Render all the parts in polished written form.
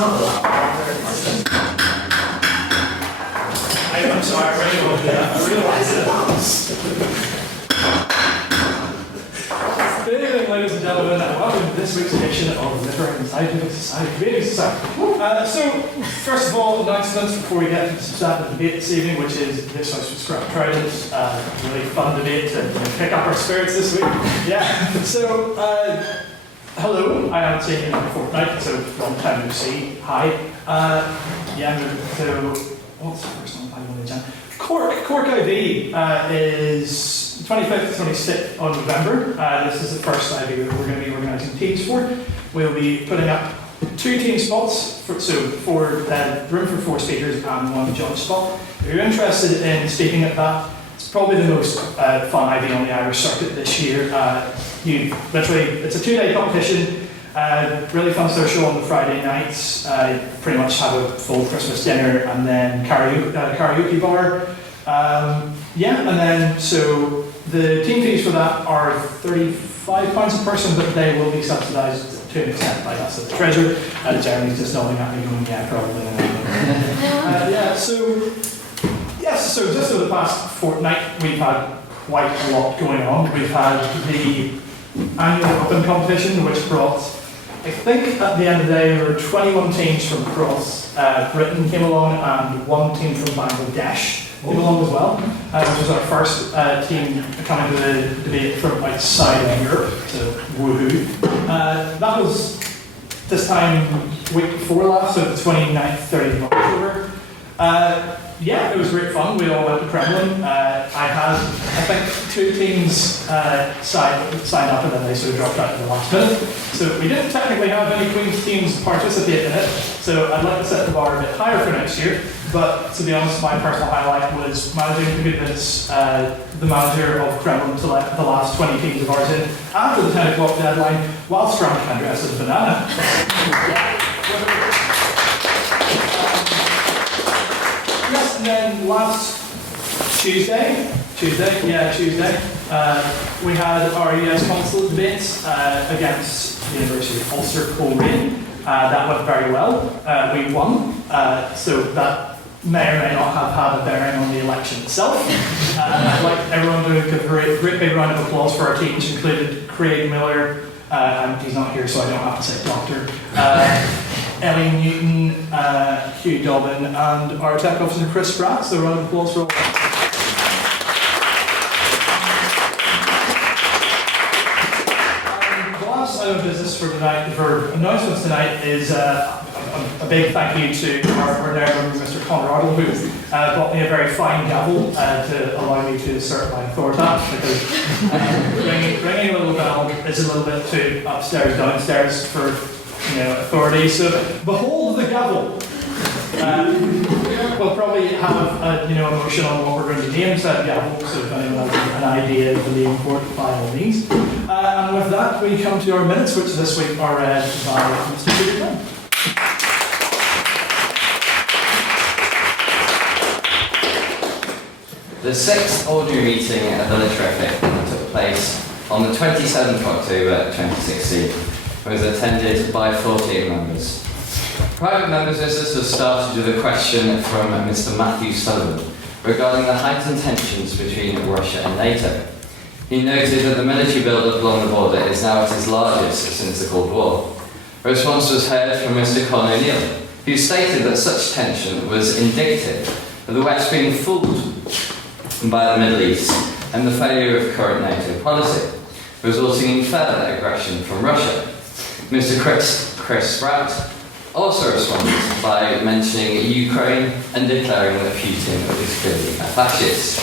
not allowed. I'm sorry, I really won't do that. I realised it. Good evening, ladies and gentlemen, and welcome to this week's edition of Literary and Scientific Society Creating Society. So, first of all, announcements before we get to the substantive debate this evening, which is this House Would Scrap Trident. Really fun debate to pick up our spirits this week. Yeah. So, hello. I haven't seen you in a fortnight, so long time no see. Hi. So what's the first one I want to jam? Cork IV is 25th to 26th on November. This is the first IV that we're going to be organising teams for. We'll be putting up 2 team spots, room for 4 speakers and 1 judge spot. If you're interested in speaking at that, it's probably the most fun IV on the Irish circuit this year. It's a 2-day competition. Really fun social on the Friday nights. Pretty much have a full Christmas dinner and then karaoke bar. And then so the team fees for that are £35 a person, but they will be subsidised to an extent by us at the Treasury. Jeremy's just nodding at me going, yeah, probably. So just over the past fortnight, we've had quite a lot going on. We've had the annual open competition, which brought, I think at the end of the day, there were 21 teams from across Britain came along and 1 team from Bangladesh came along as well, which was our first team coming to the debate from outside of Europe, so woohoo. That was this time week before last, so the 29th, 30th of October. It was great fun. We all went to Kremlin. I had, I think, 2 teams signed up and then they sort of dropped out at the last minute. So we didn't technically have any Queen's teams participate in it. So I'd like to set the bar a bit higher for next year. But to be honest, my personal highlight was managing to convince the manager of Kremlin to let the last 20 teams of ours in after the 10 o'clock deadline whilst drunk and dressed as a banana. And then last Tuesday, we had our US consulate debates against the University of Ulster Coleraine. That went very well. We won, so that may or may not have had a bearing on the election itself. I'd like everyone to give a great big round of applause for our team, which included Craig Miller, and he's not here so I don't have to say doctor, Ellie Newton, Hugh Dobbin, and our tech officer Chris Spratt. So a round of applause for all. The last item of business for tonight, for announcements tonight, is a big thank you to our member, Mr. Conor Ardle, who bought me a very fine gavel to allow me to assert my authority, because ringing a little bell is a little bit too upstairs, downstairs for authority. So behold the gavel. We'll probably have emotion on what we're going to name said gavel, so if anyone has an idea of the name for it, by all means. And with that, we come to our minutes, which this week are read by Mr. Peter. The 6th ordinary meeting of the Literafic took place on the 27th of October 2016 and was attended by 14 members. Private members' business was started with a question from Mr. Matthew Sullivan regarding the heightened tensions between Russia and NATO. He noted that the military build-up along the border is now at its largest since the Cold War. A response was heard from Mr. Conor O'Neill, who stated that such tension was indicative of the West being fooled by the Middle East and the failure of current NATO policy, resulting in further aggression from Russia. Mr. Chris Spratt also responded by mentioning Ukraine and declaring that Putin is clearly a fascist.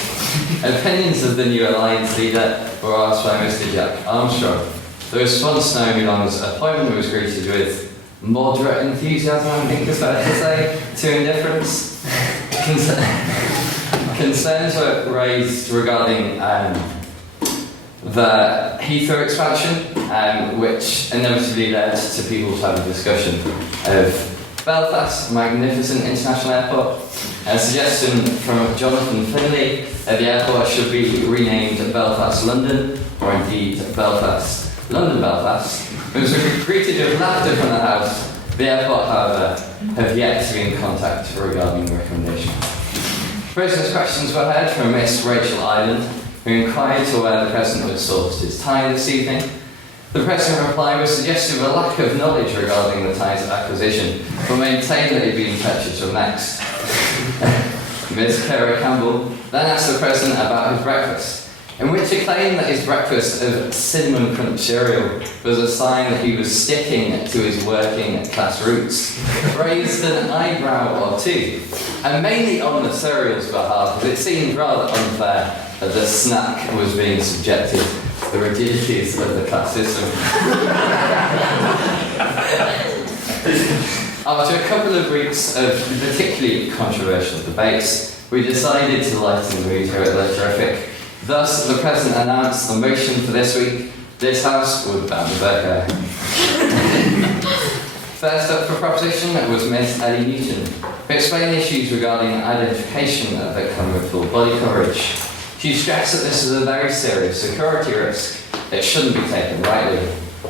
Opinions of the new alliance leader were asked by Mr. Jack Armstrong. The response to Naomi Long's appointment was greeted with moderate enthusiasm, I think is fair to say, to indifference. Concerns were raised regarding the Heathrow expansion, which inevitably led to people having a discussion of Belfast, magnificent international airport. A suggestion from Jonathan Finley that the airport should be renamed Belfast London, or indeed Belfast London Belfast. It was greeted with laughter from the House, The airport, however, have yet to be in contact regarding the recommendation. Prisoners' questions were heard from Miss Rachel Island, who inquired to where the President had sourced his tie this evening. The President reply was suggestive of a lack of knowledge regarding the tie's acquisition, but maintained that he'd be in touch until next. Ms. Kara Campbell then asked the President about his breakfast, in which he claimed that his breakfast of cinnamon crunch cereal was a sign that he was sticking to his working class roots, raised an eyebrow or two, and mainly on the cereal's behalf, as it seemed rather unfair that the snack was being subjected to the rigidities of the class system. After a couple of weeks of particularly controversial debates, we decided to lighten the mood here at the Terrific. Thus, the President announced the motion for this week: this House would ban the burqa. First up for proposition was Ms. Ellie Newton, who explained issues regarding identification that come with full body coverage. She stressed that this is a very serious security risk that shouldn't be taken lightly.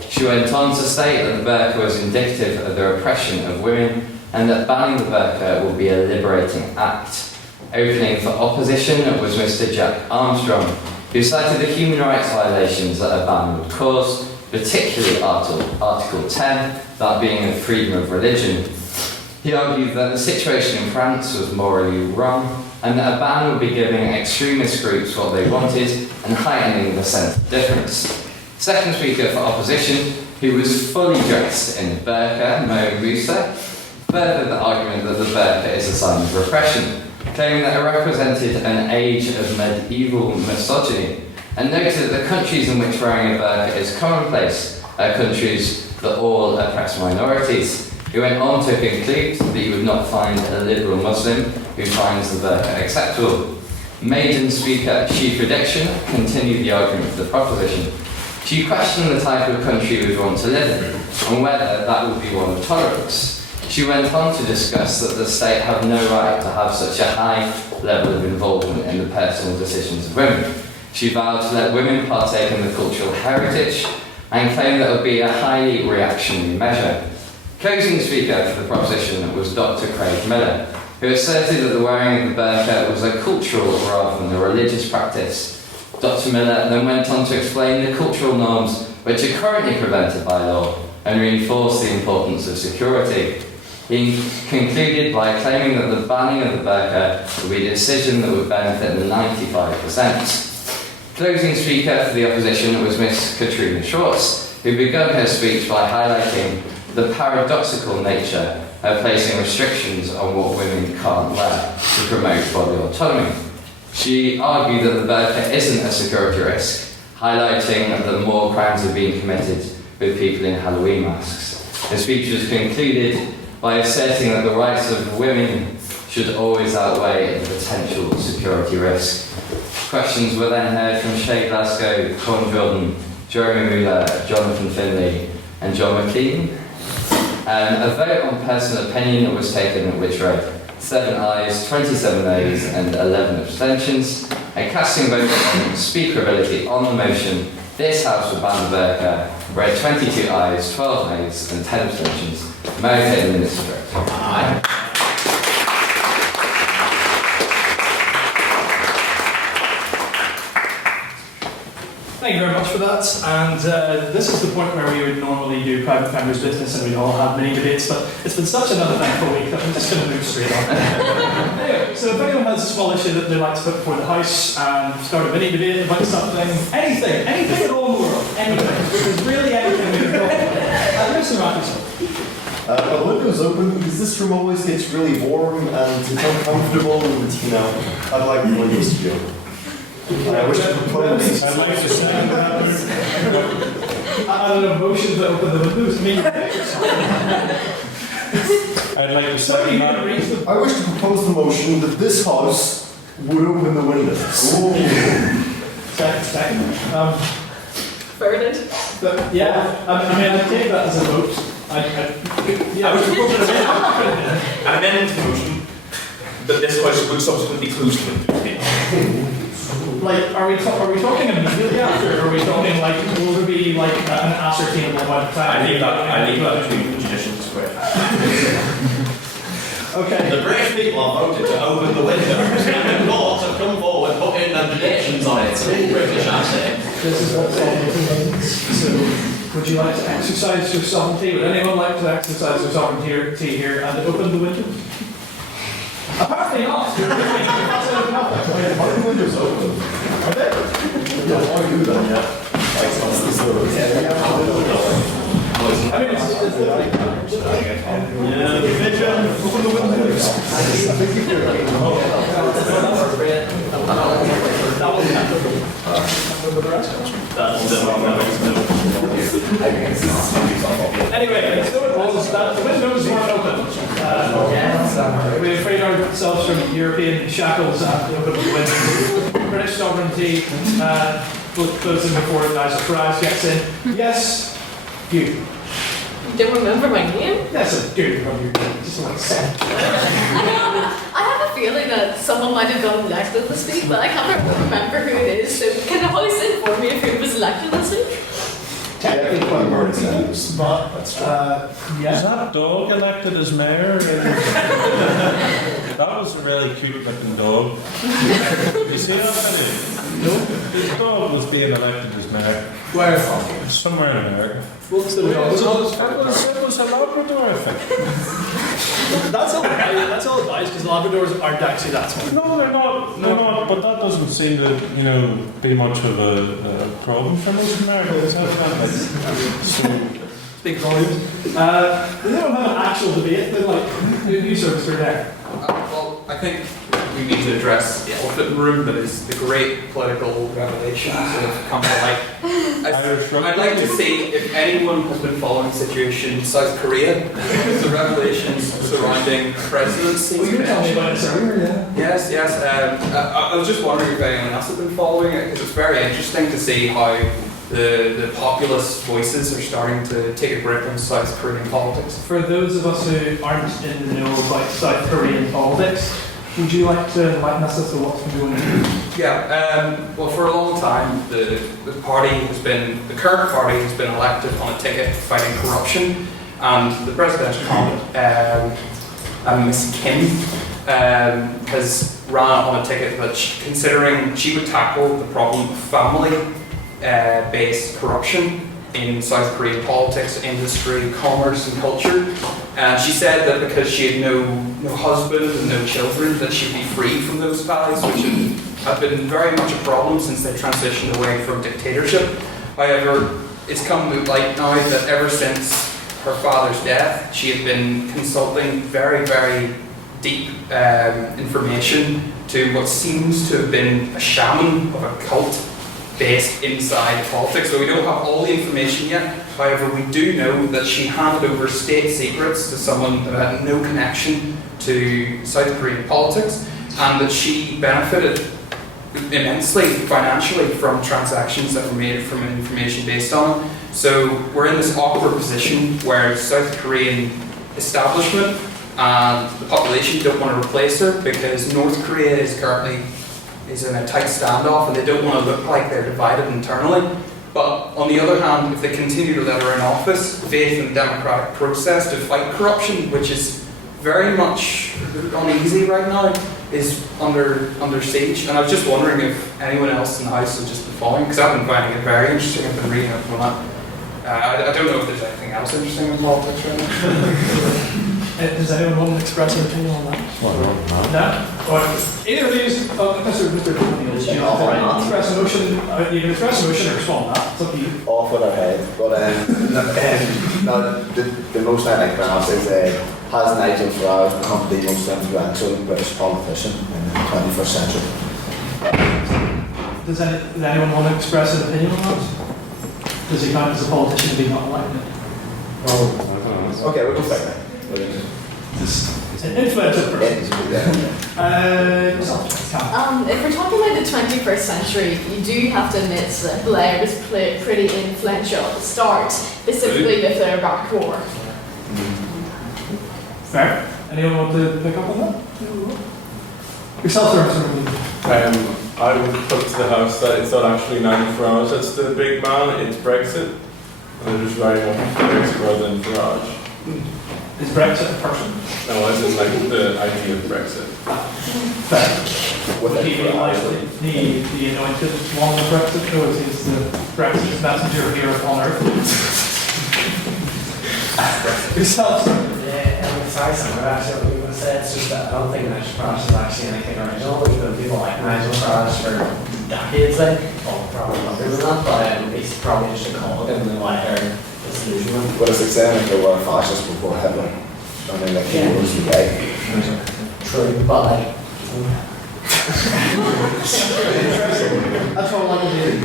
She went on to state that the burqa was indicative of the repression of women and that banning the burqa would be a liberating act. Opening for opposition was Mr. Jack Armstrong, who cited the human rights violations that a ban would cause, particularly Article 10, that being of freedom of religion. He argued that the situation in France was morally wrong and that a ban would be giving extremist groups what they wanted and heightening the sense of difference. Second speaker for opposition, who was fully dressed in the burqa, Mo Musa, furthered the argument that the burqa is a sign of repression, claiming that it represented an age of medieval misogyny, and noted that the countries in which wearing a burqa is commonplace are countries that all oppress minorities. He went on to conclude that you would not find a liberal Muslim who finds the burqa acceptable. Maiden speaker She Prediction continued the argument for the proposition. She questioned the type of country we would want to live in, and whether that would be one of tolerance. She went on to discuss that the state have no right to have such a high level of involvement in the personal decisions of women. She vowed to let women partake in the cultural heritage and claimed that it would be a highly reactionary measure. Closing speaker for the proposition was Dr. Craig Miller, who asserted that the wearing of the burqa was a cultural rather than a religious practice. Dr. Miller then went on to explain the cultural norms which are currently prevented by law and reinforce the importance of security. He concluded by claiming that the banning of the burqa would be a decision that would benefit the 95%. Closing speaker for the opposition was Miss Katrina Schwartz, who began her speech by highlighting the paradoxical nature of placing restrictions on what women can't wear to promote body autonomy. She argued that the burqa isn't a security risk, highlighting that more crimes are being committed with people in Halloween masks. The speech was concluded by asserting that the rights of women should always outweigh the potential security risk. Questions were then heard from Shay Glasgow, Con Jordan, Jeremy Mueller, Jonathan Finley and John McLean. A vote on personal opinion was taken, which read 7 ayes, 27 nays and 11 abstentions. A casting vote on speakerability on the motion, this House would ban the burqa, read 22 ayes, 12 nays and 10 abstentions. May I take the Minister's Director? Aye. Thank you very much for that. And this is the point where we would normally do private members' business and we'd all have mini debates, but it's been such another thankful week that I'm just going to move straight on. Anyway, so if anyone has a small issue that they'd like to put before the House and start a mini debate about something, anything at all in the world, anything, because really anything we can talk about. Mr. Matthews. The window's open because this room always gets really warm and it's uncomfortable and, I'd like the windows to be open. I wish to propose. I'd like to say an motion to open the windows. I'd like to say I wish to propose the motion that this House would open the windows. Second. Bernard? Yeah, I mean, I'd take that as a vote. I would propose an amendment to the motion that this House would subsequently close the windows. Like, are we talking immediately after, or are we talking like, will there be like an ascertainable amount of time? I leave that between the judicial discretion. Okay. The British people have voted to open the windows, and the courts have come forward, put in their donations on it, so all British asset. This is what sovereignty means. So, would you like to exercise your sovereignty? Would anyone like to exercise their sovereignty here and open the windows? Apparently not. Are the windows open? Are they? Yeah, why do that? Yeah. I mean, it's like, Pigeon, open the windows. anyway, so it was that the windows weren't open. We freed ourselves from European shackles and opened the windows. British sovereignty, closing before Nigel Farage gets in. Yes, you. You don't remember my name? That's a good from your name. Just like said. I have a feeling that someone might have got elected this week, but I can't remember who it is. So can the House inform me if who was elected this week? Technically, quite but Is yeah. that dog elected as mayor? That was a really cute looking dog. You see that video? No. His dog was being elected as mayor. Where? Somewhere in America. What's the It was a Labrador, I think. That's all advice because Labradors aren't actually that small. No, they're not, but that doesn't seem to, be much of a problem for most Americans. So, Big volumes. They don't have an actual debate, they're like, new service are there. Well, I think we need to address the elephant in the room that is the great political revelations that have come to light. I'd like to see if anyone has been following the situation in South Korea, the revelations surrounding presidency. Well, you were telling me about this earlier, yeah. Yes. I was just wondering if anyone else has been following it, because it's very interesting to see how the populist voices are starting to take a grip on South Korean politics. For those of us who aren't in the know about South Korean politics, would you like to enlighten us as to what's been going on? Yeah, well, for a long time, the current party has been elected on a ticket fighting corruption, and the presidential candidate, Miss Kim, has ran on a ticket that, considering she would tackle the problem of family-based corruption in South Korean politics, industry, commerce, and culture. She said that because she had no husband and no children, that she'd be free from those values, which have been very much a problem since they transitioned away from dictatorship. However, it's come to light now that ever since her father's death, she had been consulting very, very deep information to what seems to have been a shaman of a cult based inside politics. So we don't have all the information yet. However, we do know that she handed over state secrets to someone that had no connection to South Korean politics, and that she benefited immensely financially from transactions that were made from information based on it. So we're in this awkward position where the South Korean establishment and the population don't want to replace her because North Korea is currently in a tight standoff and they don't want to look like they're divided internally. But on the other hand, if they continue to let her in office, faith in the democratic process to fight corruption, which is very much uneasy right now, is under siege. And I was just wondering if anyone else in the House has just been following, because I've been finding it very interesting. I've been reading up on that. I don't know if there's anything else interesting in politics right now. Does anyone want to express an opinion on that? No? Or either of these, Mr. Did you express a motion? You can express a motion or respond to that. It's up to you. Off with our head, but no, the most I like perhaps is has Nigel Farage become the most influential British politician in the 21st century? Does anyone want to express an opinion on that? Does he count as a politician to be not elected? Okay, we'll go back then. An influential person. If we're talking about the 21st century, you do have to admit that Blair was pretty influential at the start, specifically with their Iraq War. Fair. Anyone want to pick up on that? Yourself, sir. I would put to the House that it's not actually Nigel Farage that's the big man, it's Brexit. And they're just writing up Brexit rather than Farage. Is Brexit a person? No, as in like the idea of Brexit. Would he be like the anointed one of Brexit, or is he the Brexit messenger here on Earth? Yourself, Yeah, I mean, sorry, some of actually what you were going to say. It's just that I don't think Nigel Farage is actually anything original. There's been people like Nigel Farage for decades, like, well, probably longer than that, but he's probably just a cog in the wider disillusionment. But it's like saying like they were fascists before Hitler. I mean, like, he was the guy. True, but like, that's what I like to do.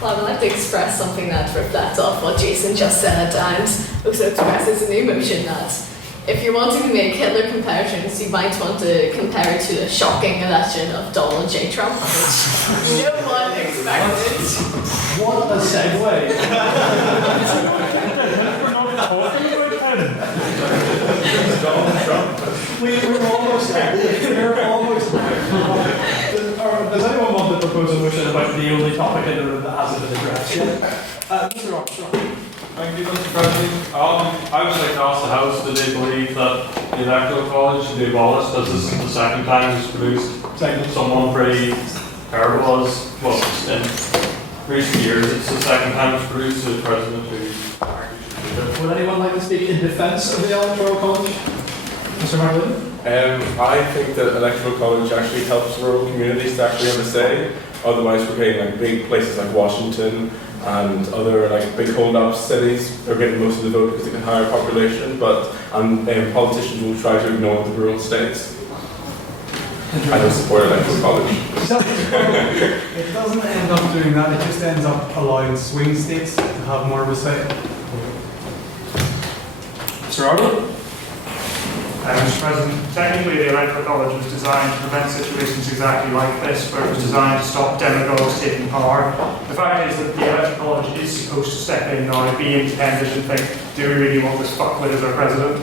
Well, I would like to express something that reflects off what Jason just said and also expresses an emotion that if you're wanting to make Hitler comparisons, you might want to compare it to the shocking election of Donald J. Trump, which no one expected. What a segue. Donald Trump. We're almost there. We're almost there. Does anyone want to propose a motion about the only topic in the room that hasn't been addressed yet? Mr. Armstrong. Thank you, Mr. President. I would like to ask the House, do they believe that the Electoral College should be abolished, as this is the second time it's produced someone pretty terrible as, well, in recent years it's the second time it's produced a president who... Would anyone like to speak in defence of the Electoral College? Mr. Marlin? I think that Electoral College actually helps rural communities to actually have a say. Otherwise, we're getting like big places like Washington and other like big hold-up cities are getting most of the vote because they can higher population, but politicians will try to ignore the rural states. I don't support Electoral College. It doesn't end up doing that, it just ends up allowing swing states to have more of a say. Mr. Arnold? Mr. President, technically the Electoral College was designed to prevent situations exactly like this, where it was designed to stop demagogues taking power. The fact is that the Electoral College is supposed to step in now, be independent and think, do we really want this fuckwit as our president?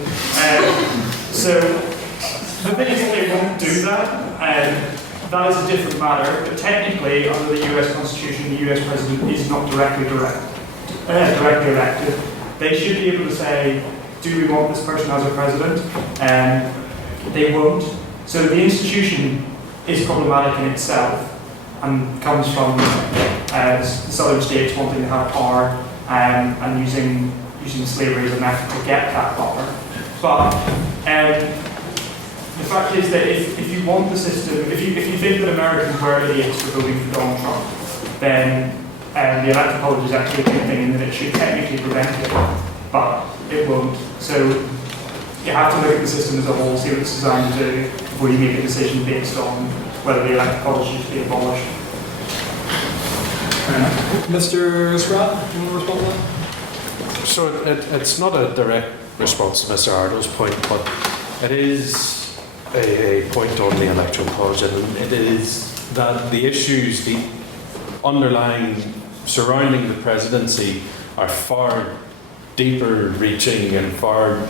So, the thing is that they won't do that. That is a different matter, but technically, under the US Constitution, the US President is not directly elected. They should be able to say, do we want this person as a president? They won't. So the institution is problematic in itself and comes from the southern states wanting to have power and using slavery as a method to get that power. But the fact is that if you want the system, if you think that Americans were idiots for voting for Donald Trump, then the Electoral College is actually a good thing and that it should technically prevent it, but it won't. So you have to look at the system as a whole, see what it's designed to do before you make a decision based on whether the Electoral College should be abolished. Mr. Scrap, do you want to respond to that? So it's not a direct response to Mr. Ardo's point, but it is a point on the Electoral College, and it is that the issues, the underlying surrounding the presidency are far deeper reaching and far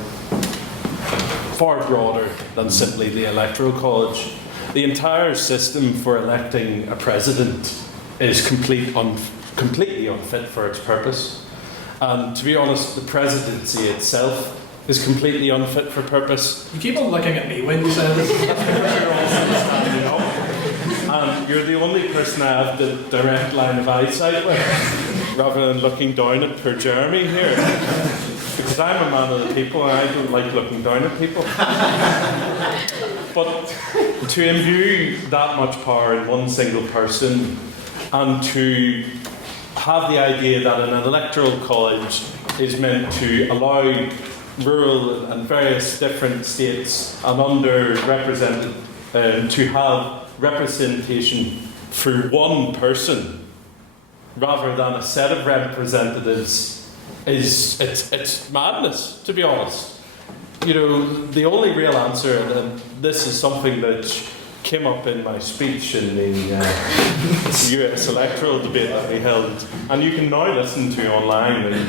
broader than simply the Electoral College. The entire system for electing a president is completely unfit for its purpose. And to be honest, the presidency itself is completely unfit for purpose. You keep on looking at me when you say this. And you're the only person I have the direct line of eyesight with, rather than looking down at poor Jeremy here. Because I'm a man of the people and I don't like looking down at people. But to imbue that much power in one single person and to have the idea that an electoral college is meant to allow rural and various different states and underrepresented to have representation through one person rather than a set of representatives it's madness, to be honest. You know, the only real answer, and this is something that came up in my speech in the US electoral debate that we held, and you can now listen to online and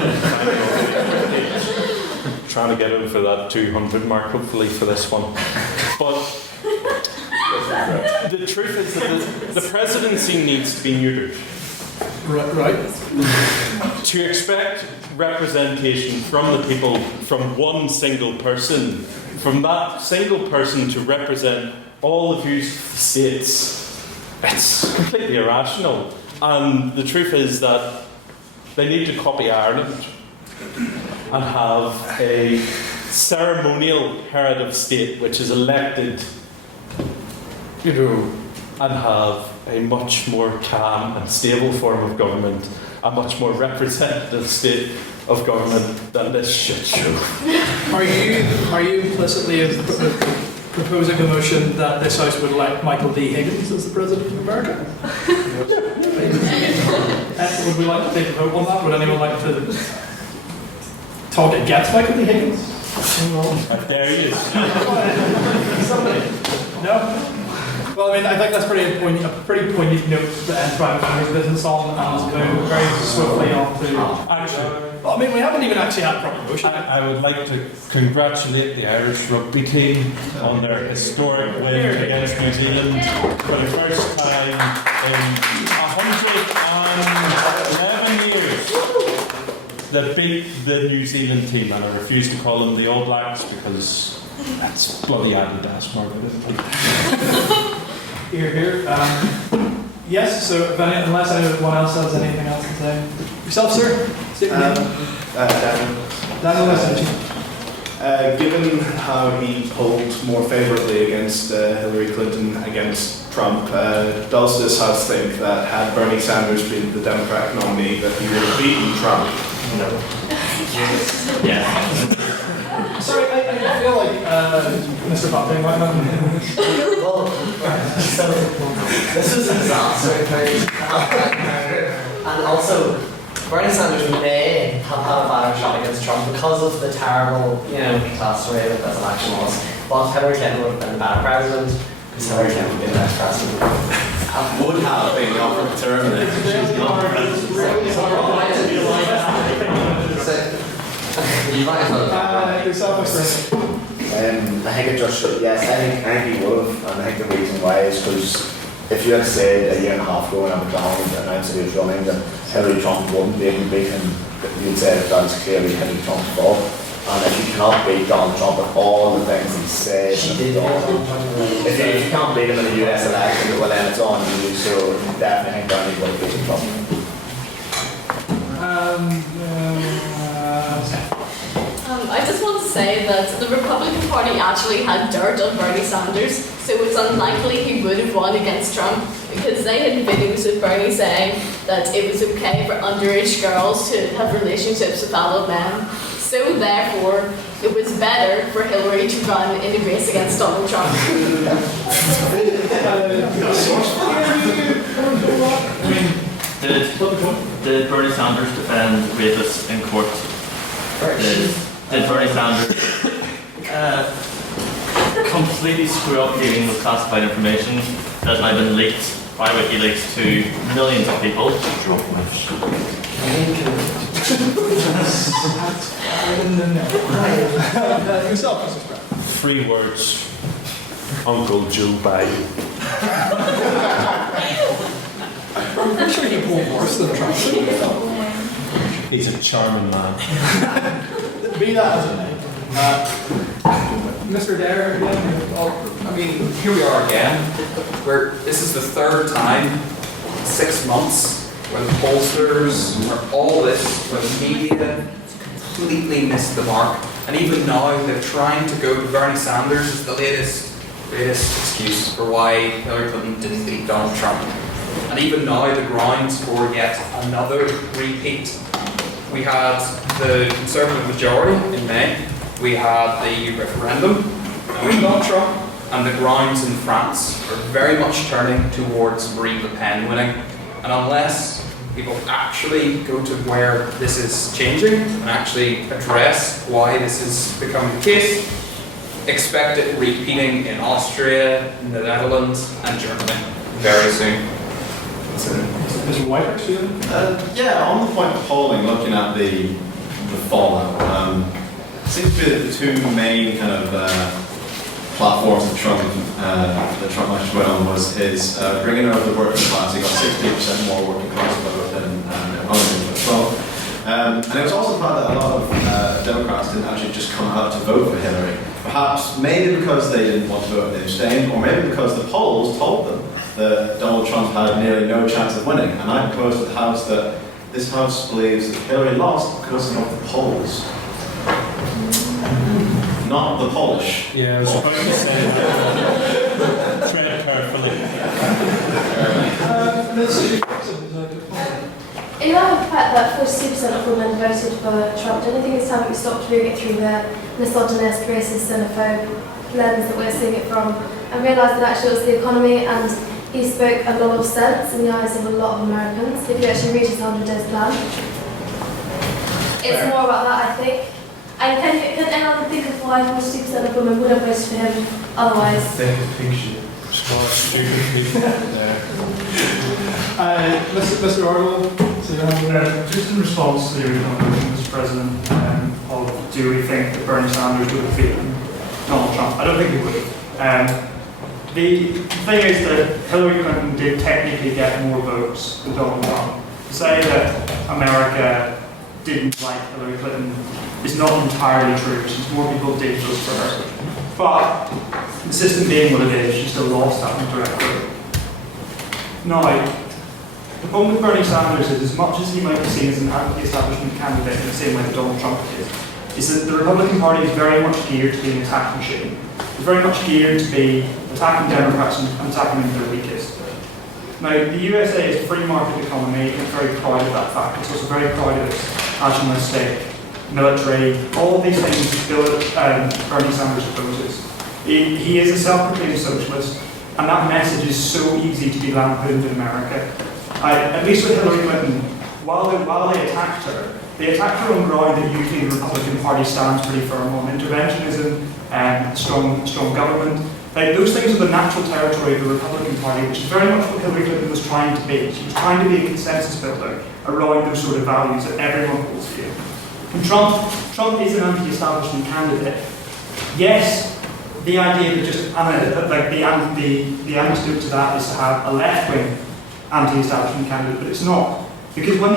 trying to get in for that 200 mark hopefully for this one. But the truth is that the presidency needs to be neutered. Right. To expect representation from the people, from one single person, from that single person to represent all the views of the states, it's completely irrational. And the truth is that they need to copy Ireland and have a ceremonial head of state which is elected, and have a much more calm and stable form of government, a much more representative state of government than this shit show. Are you implicitly proposing a motion that this House would elect Michael D. Higgins as the President of America? Would we like to take a vote on that? Would anyone like to talk against Michael D. Higgins? There he is. Somebody? No? Well, I mean, I think that's a pretty poignant note to end private members' business on, and move very swiftly on to actually. Well, I mean, we haven't even actually had a proper motion. I would like to congratulate the Irish rugby team on their historic win against New Zealand for the first time in 111 years. They beat the New Zealand team, and I refuse to call them the All Blacks because that's bloody Adidas more than anything. Here. Yes, so unless anyone else has anything else to say. Yourself, sir? Daniel, nice to meet you. Given how he polled more favourably against Hillary Clinton against Trump, does this House think that had Bernie Sanders been the Democrat nominee that he would have beaten Trump? No. Yeah. Sorry, I feel like Mr. Bunting might not. Well, so this was a disaster, and also Bernie Sanders may have had a better shot against Trump because of the terrible, catastrophe that this election was. But Hillary Clinton would have been a better president because Hillary Clinton would be the next president. Would have been offered the term then. She's not I think it just should, yes, I think he would have, and I think the reason why is because if you had said a year and a half ago when McDonald announced that he was running that Hillary Trump wouldn't be able to beat him, you'd say that that is clearly Hillary Trump's fault. And if you cannot beat Donald Trump with all the things he said, if you can't beat him in the US election, well then it's on you, so definitely think Bernie would have beaten Trump. I just want to say that the Republican Party actually had dirt on Bernie Sanders, so it's unlikely he would have won against Trump because they had videos of Bernie saying that it was okay for underage girls to have relationships with adult men. So therefore, it was better for Hillary to run in a race against Donald Trump. Did Bernie Sanders defend rapists in court? Did Bernie Sanders completely screw up dealing with classified information that has now been leaked by WikiLeaks to millions of people? Three words. Uncle Joe Biden. I'm pretty sure he pulled worse than Trump. He's a charming man. Be that as it may. Mr. Dare, I mean, here we are again. This is the third time in 6 months where the pollsters, where all this, where the media completely missed the mark. And even now, they're trying to go to Bernie Sanders as the latest excuse for why Hillary Clinton didn't beat Donald Trump. And even now, the grounds for yet another repeat. We had the Conservative majority in May. We had the referendum with Donald Trump, and the grounds in France are very much turning towards Marine Le Pen winning. And unless people actually go to where this is changing and actually address why this is becoming the case, expect it repeating in Austria, in the Netherlands, and Germany very soon. Mr. White, actually? Yeah, on the point of polling, looking at the fallout, seems to be the two main kind of platforms that Trump managed to win on was his bringing over the working class. He got 60% more working class vote than Trump. And it was also the fact that a lot of Democrats didn't actually just come out to vote for Hillary. Perhaps maybe because they didn't want to vote and they abstained, or maybe because the polls told them that Donald Trump had nearly no chance of winning. And I proposed to the House that this House believes that Hillary lost because of the polls. Not the Polish. Yeah, I was about to say that. Tread carefully. In light of the fact that 42% of women voted for Trump, do you think it's time that we stop viewing it through the misogynist, racist, xenophobe lens that we're seeing it from, and realise that actually it was the economy, and he spoke a lot of sense in the eyes of a lot of Americans, if you actually read his 100-day plan? It's more about that, I think. And can anyone think of why 42% of women would have voted for him otherwise? They think she stupid people. Mr. Arnold, just in response to the original question, Mr. President, of do we think that Bernie Sanders would have beaten Donald Trump? I don't think he would have. The thing is that Hillary Clinton did technically get more votes than Donald Trump. To say that America didn't like Hillary Clinton is not entirely true, since more people did vote for her. But the system being what it is, she still lost that indirect vote. Now, the problem with Bernie Sanders is, as much as he might be seen as an anti-establishment candidate in the same way that Donald Trump is that the Republican Party is very much geared to be an attack machine. It's very much geared to be attacking Democrats and attacking them at their weakest. Now, the USA is a free market economy, and it's very proud of that fact. It's also very proud of its nationalistic, military, all of these things Bernie Sanders opposes. He is a self-proclaimed socialist, and that message is so easy to be lampooned in America. At least with Hillary Clinton, while they attacked her on ground that usually the Republican Party stands pretty firm on: interventionism and strong government. Those things are the natural territory of the Republican Party, which is very much what Hillary Clinton was trying to be. She was trying to be a consensus builder around those sort of values that everyone holds dear. And Trump is an anti-establishment candidate. Yes, the idea that just the antidote to that is to have a left-wing anti-establishment candidate, but it's not. Because when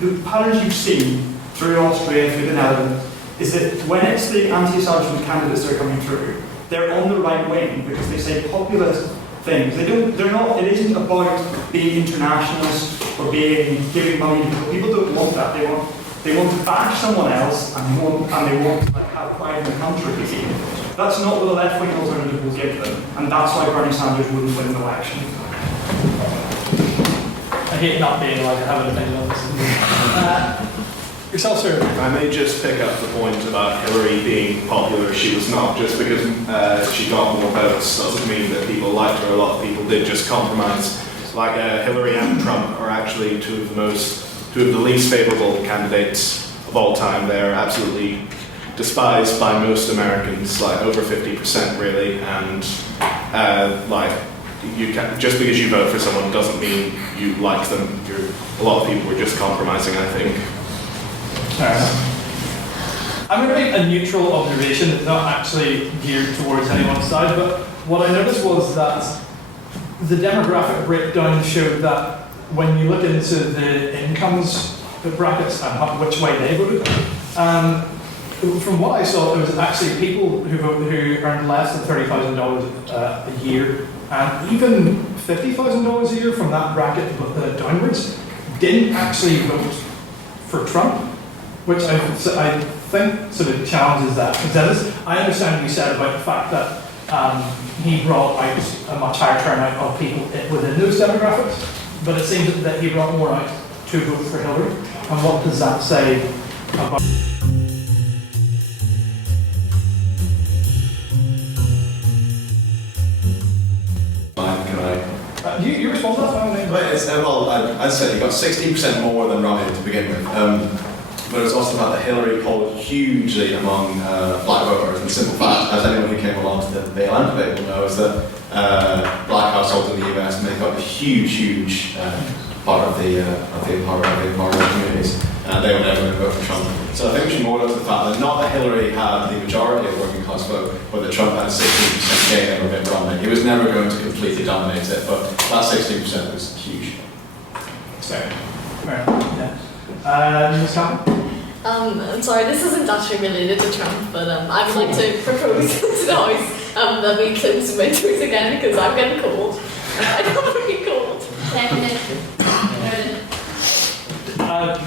the patterns you've seen through Austria, through the Netherlands, is that when it's the anti-establishment candidates that are coming through, they're on the right wing because they say populist things. It isn't about being internationalist or giving money to people. People don't want that. They want to bash someone else and they want to have pride in the country. That's not what the left-wing alternative will give them, and that's why Bernie Sanders wouldn't win the election. I hate not being allowed to have an opinion on this. Yourself, sir. I may just pick up the point about Hillary being popular. She was not. Just because she got more votes doesn't mean that people liked her. A lot of people did just compromise. Like Hillary and Trump are actually two of the least favorable candidates of all time. They're absolutely despised by most Americans, like over 50% really, and just because you vote for someone doesn't mean you like them. A lot of people were just compromising, I think. I'm going to make a neutral observation that's not actually geared towards anyone's side, but what I noticed was that the demographic breakdown showed that when you look into the incomes brackets and which way they voted, from what I saw, there was actually people who earned less than $30,000 a year, and even $50,000 a year from that bracket downwards didn't actually vote for Trump, which I think sort of challenges that consensus. I understand what you said about the fact that he brought out a much higher turnout of people within those demographics, but it seems that he brought more out to vote for Hillary. And what does that say about... You respond to that? As I said, he got 16% more than Romney to begin with. But it's also about that Hillary polled hugely among black voters. And the simple fact, as anyone who came along to the Atlanta debate will know, is that black households in the US make up a huge part of the impoverished communities. and they were never going to vote for Trump. So I think she more looked at the fact that not that Hillary had the majority of working class vote, but that Trump had a 16% gain over Mitt Romney. He was never going to completely dominate it, but that 16% was huge. Fair. Fair enough, yeah. Ms. Campbell? I'm sorry, this isn't actually related to Trump, but I would like to propose to the House that we close the windows again because I'm getting cold. I don't want to be cold.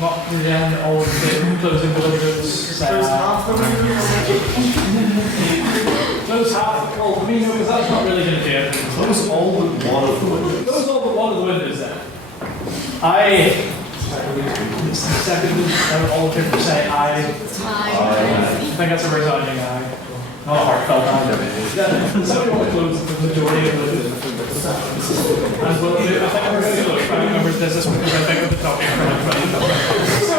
Not again, all in favour of closing the windows. Close half the windows. Close half, well, I mean, no, because that's not really going to do anything. Close all but one of the windows. Close all but one of the windows then. Second, all in favour say aye. I think that's a resounding aye. Not a heartfelt aye. Does somebody want to close the majority of the windows? And we'll do, I think we're going to look back members business because I think we're talking for So,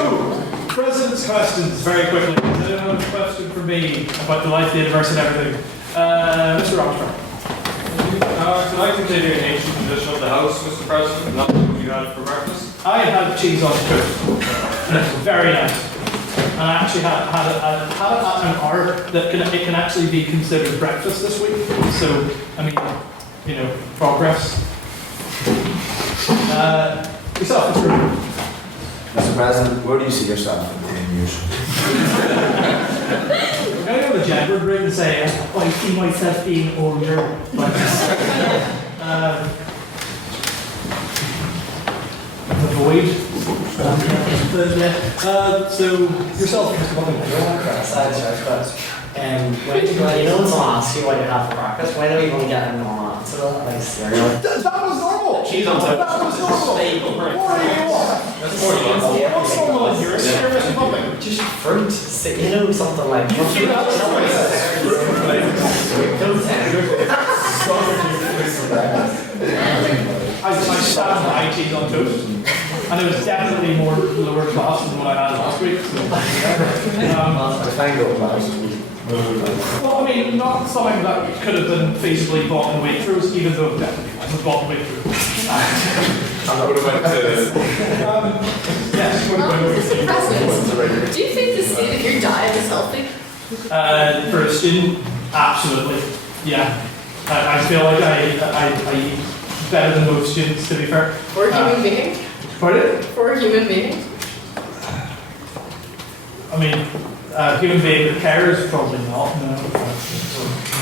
President's questions, very quickly. Does anyone have a question for me about the life, the universe, and everything? Mr. Armstrong. Can I continue an ancient tradition of the House, Mr. President? Not what you had for breakfast? I had cheese on toast, and it's very nice. And I actually had it at an hour that it can actually be considered breakfast this week. So, I mean, you know, progress. Yourself, Mr. President, where do you see yourself in 10 years? We're going to go to the gender break and say, I see myself being older. The void. So, yourself, Mr. Buckingham. I don't want to criticize you, but you know when someone asks you what you have for breakfast, why don't you even get a normal answer to that? Like cereal? That was normal! Cheese on toast. That was normal! What do you want? That's more normal. What's normal in yours? Mr. Buckingham? Just fruit. You know, something like... I stand by cheese on toast, and it was definitely more lower class than what I had last week. So, well, I mean, not something that could have been feasibly bought in Waitrose, even though it definitely wasn't bought in Waitrose. Yes, Mr. President, do you think the state of your diet is healthy? For a student, absolutely. Yeah, I feel like I eat better than most students, to be fair. For a human being? Pardon? For a human being? I mean, a human being that cares, probably not. No.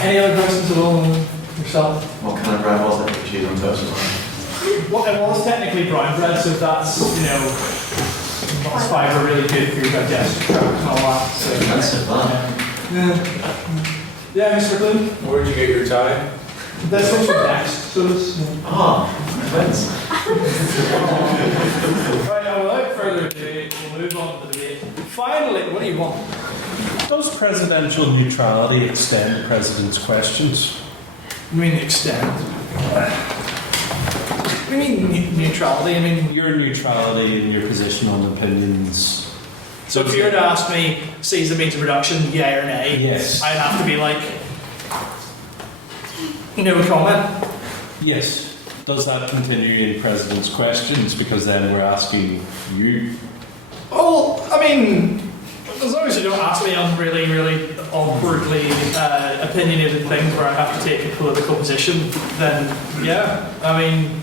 Any other questions at all? Yourself? What kind of bread was it? Cheese on toast? Well, it was technically brown bread, so that's, you know, lots of fibre, really good for your digestion tract and all that. So, Expensive, yeah, Mr. Clinton? Where did you get your tie? This one's from next, so this. Depends. Right, now without further ado, we'll move on to the debate. Finally, what do you want? Does presidential neutrality extend the president's questions? I mean, extend. What do you mean neutrality? I mean, your neutrality and your position on opinions. So if you were to ask me, C's the means of production, yay or nay, yes, I'd have to be like, no comment. Yes. Does that continue in president's questions? Because then we're asking you. Oh, I mean, as long as you don't ask me on really, really awkwardly opinionated things where I have to take a political position, then yeah, I mean,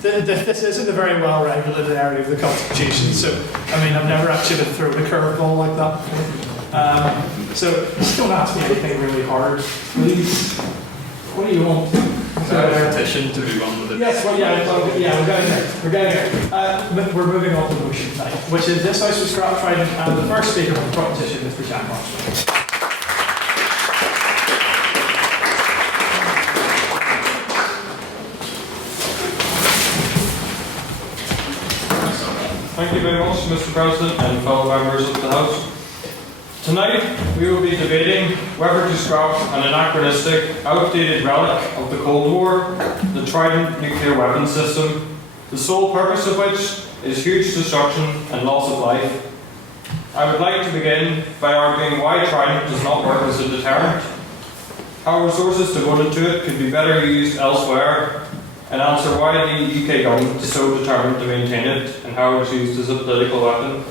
this isn't a very well-regulated area of the Constitution, so, I mean, I've never actually been thrown a curveball like that before. So, just don't ask me anything really hard, please. What do you want? Petition to move on with it. Yes, well, we're going there. We're going there. But we're moving on to the motion tonight, which is this House Would Scrap Trident, and the first speaker of the proposition, Mr. Jack Marshall. Thank you very much, Mr. President and fellow members of the House. Tonight, we will be debating whether to scrap an anachronistic, outdated relic of the Cold War, the Trident nuclear weapon system, the sole purpose of which is huge destruction and loss of life. I would like to begin by arguing why Trident does not work as a deterrent, how resources devoted to it could be better used elsewhere, and answer why the UK government is so determined to maintain it and how it is used as a political weapon.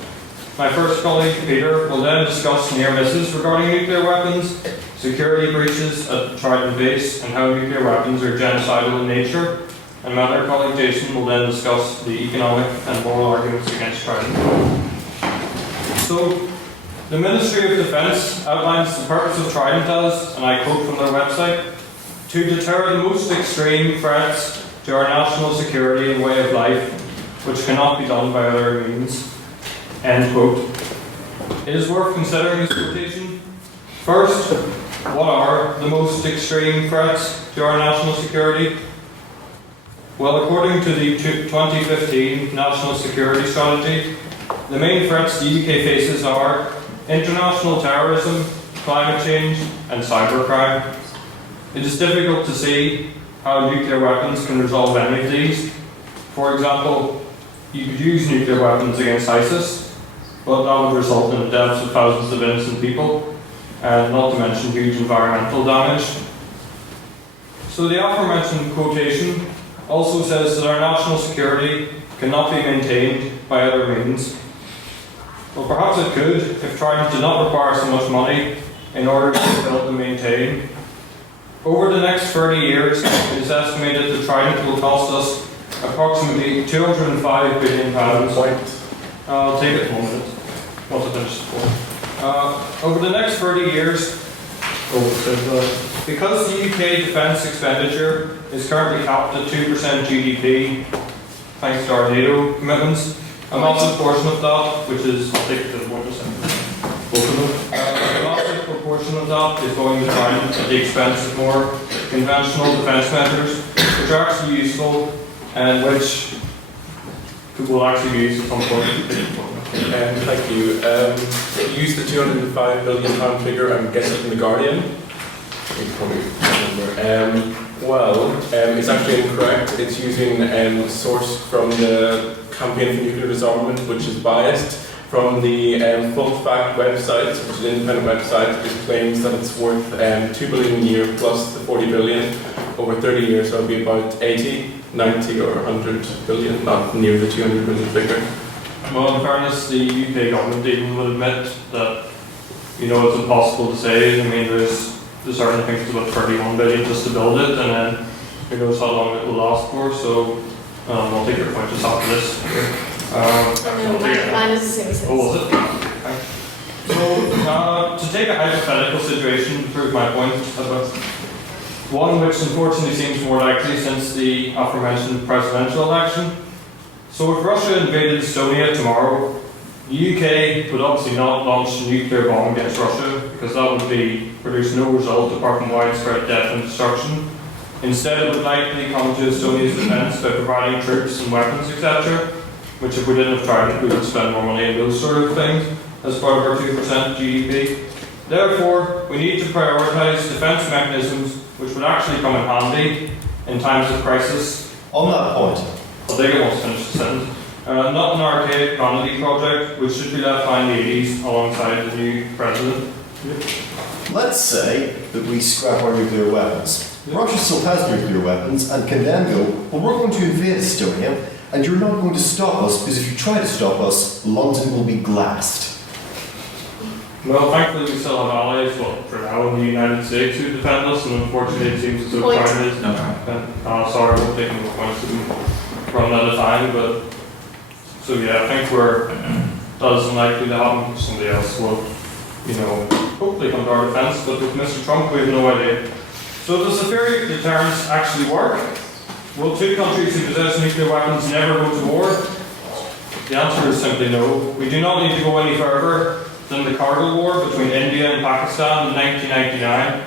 My first colleague, Peter, will then discuss near misses regarding nuclear weapons, security breaches at Trident Base, and how nuclear weapons are genocidal in nature. And my other colleague, Jason, will then discuss the economic and moral arguments against Trident. So, the Ministry of Defence outlines the purpose of Trident as, and I quote from their website, to deter the most extreme threats to our national security and way of life, which cannot be done by other means. End quote. It is worth considering this quotation. First, what are the most extreme threats to our national security? Well, according to the 2015 National Security Strategy, the main threats the UK faces are international terrorism, climate change, and cybercrime. It is difficult to see how nuclear weapons can resolve any of these. For example, you could use nuclear weapons against ISIS, but that would result in the deaths of thousands of innocent people, and not to mention huge environmental damage. So the aforementioned quotation also says that our national security cannot be maintained by other means. Well, perhaps it could if Trident did not require so much money in order to build and maintain. Over the next 30 years, it is estimated that Trident will cost us approximately £205 billion. I'll take it in 1 minute. Once I finish the point. Over the next 30 years, because the UK defence expenditure is currently capped at 2% GDP, thanks to our NATO commitments, a massive portion of that, which is, I'll take it to 1%, both of them, a massive proportion of that is going to Trident at the expense of more conventional defence measures, which are actually useful and which will actually be used at some point. Thank you. You used the £205 billion figure, I'm guessing, from The Guardian. You probably remember. It's actually incorrect. It's using a source from the Campaign for Nuclear Disarmament, which is biased. From the Full Fact website, which is an independent website, it claims that it's worth $2 billion a year plus the $40 billion over 30 years, so it'll be about 80, 90 or 100 billion, not near the 200 billion figure. Well, in fairness, the UK government even will admit that, it's impossible to say. I mean, there's certain things it's about 31 billion just to build it, and then who knows how long it will last for. So I'll take your point just after this. Mine is the same. Oh, was it? So to take a hypothetical situation to prove my point about one which unfortunately seems more likely since the aforementioned presidential election. So if Russia invaded Estonia tomorrow, the UK would obviously not launch a nuclear bomb against Russia because that would produce no result apart from widespread death and destruction. Instead, it would likely come to Estonia's defence by providing troops and weapons, etc., which if we didn't have Trident, we would spend more money on those sort of things as part of our 2% GDP. Therefore, we need to prioritise defence mechanisms which would actually come in handy in times of crisis. On that point, I'll take it once I finish the sentence. Not an archaic vanity project which should be left behind the 80s alongside the new president. let's say that we scrap our nuclear weapons. Russia still has nuclear weapons and can then go, well, we're going to invade Estonia, and you're not going to stop us, because if you try to stop us, London will be glassed. Well, thankfully we still have allies, for now, in the United States who defend us, and unfortunately it seems as though China is. Sorry, we're taking the points to run out of time, but so yeah, I think that is unlikely to happen. Somebody else will, hopefully come to our defence, but with Mr. Trump we have no idea. So does the theory of deterrence actually work? Will two countries who possess nuclear weapons never go to war? The answer is simply no. We do not need to go any further than the Kargil War between India and Pakistan in 1999.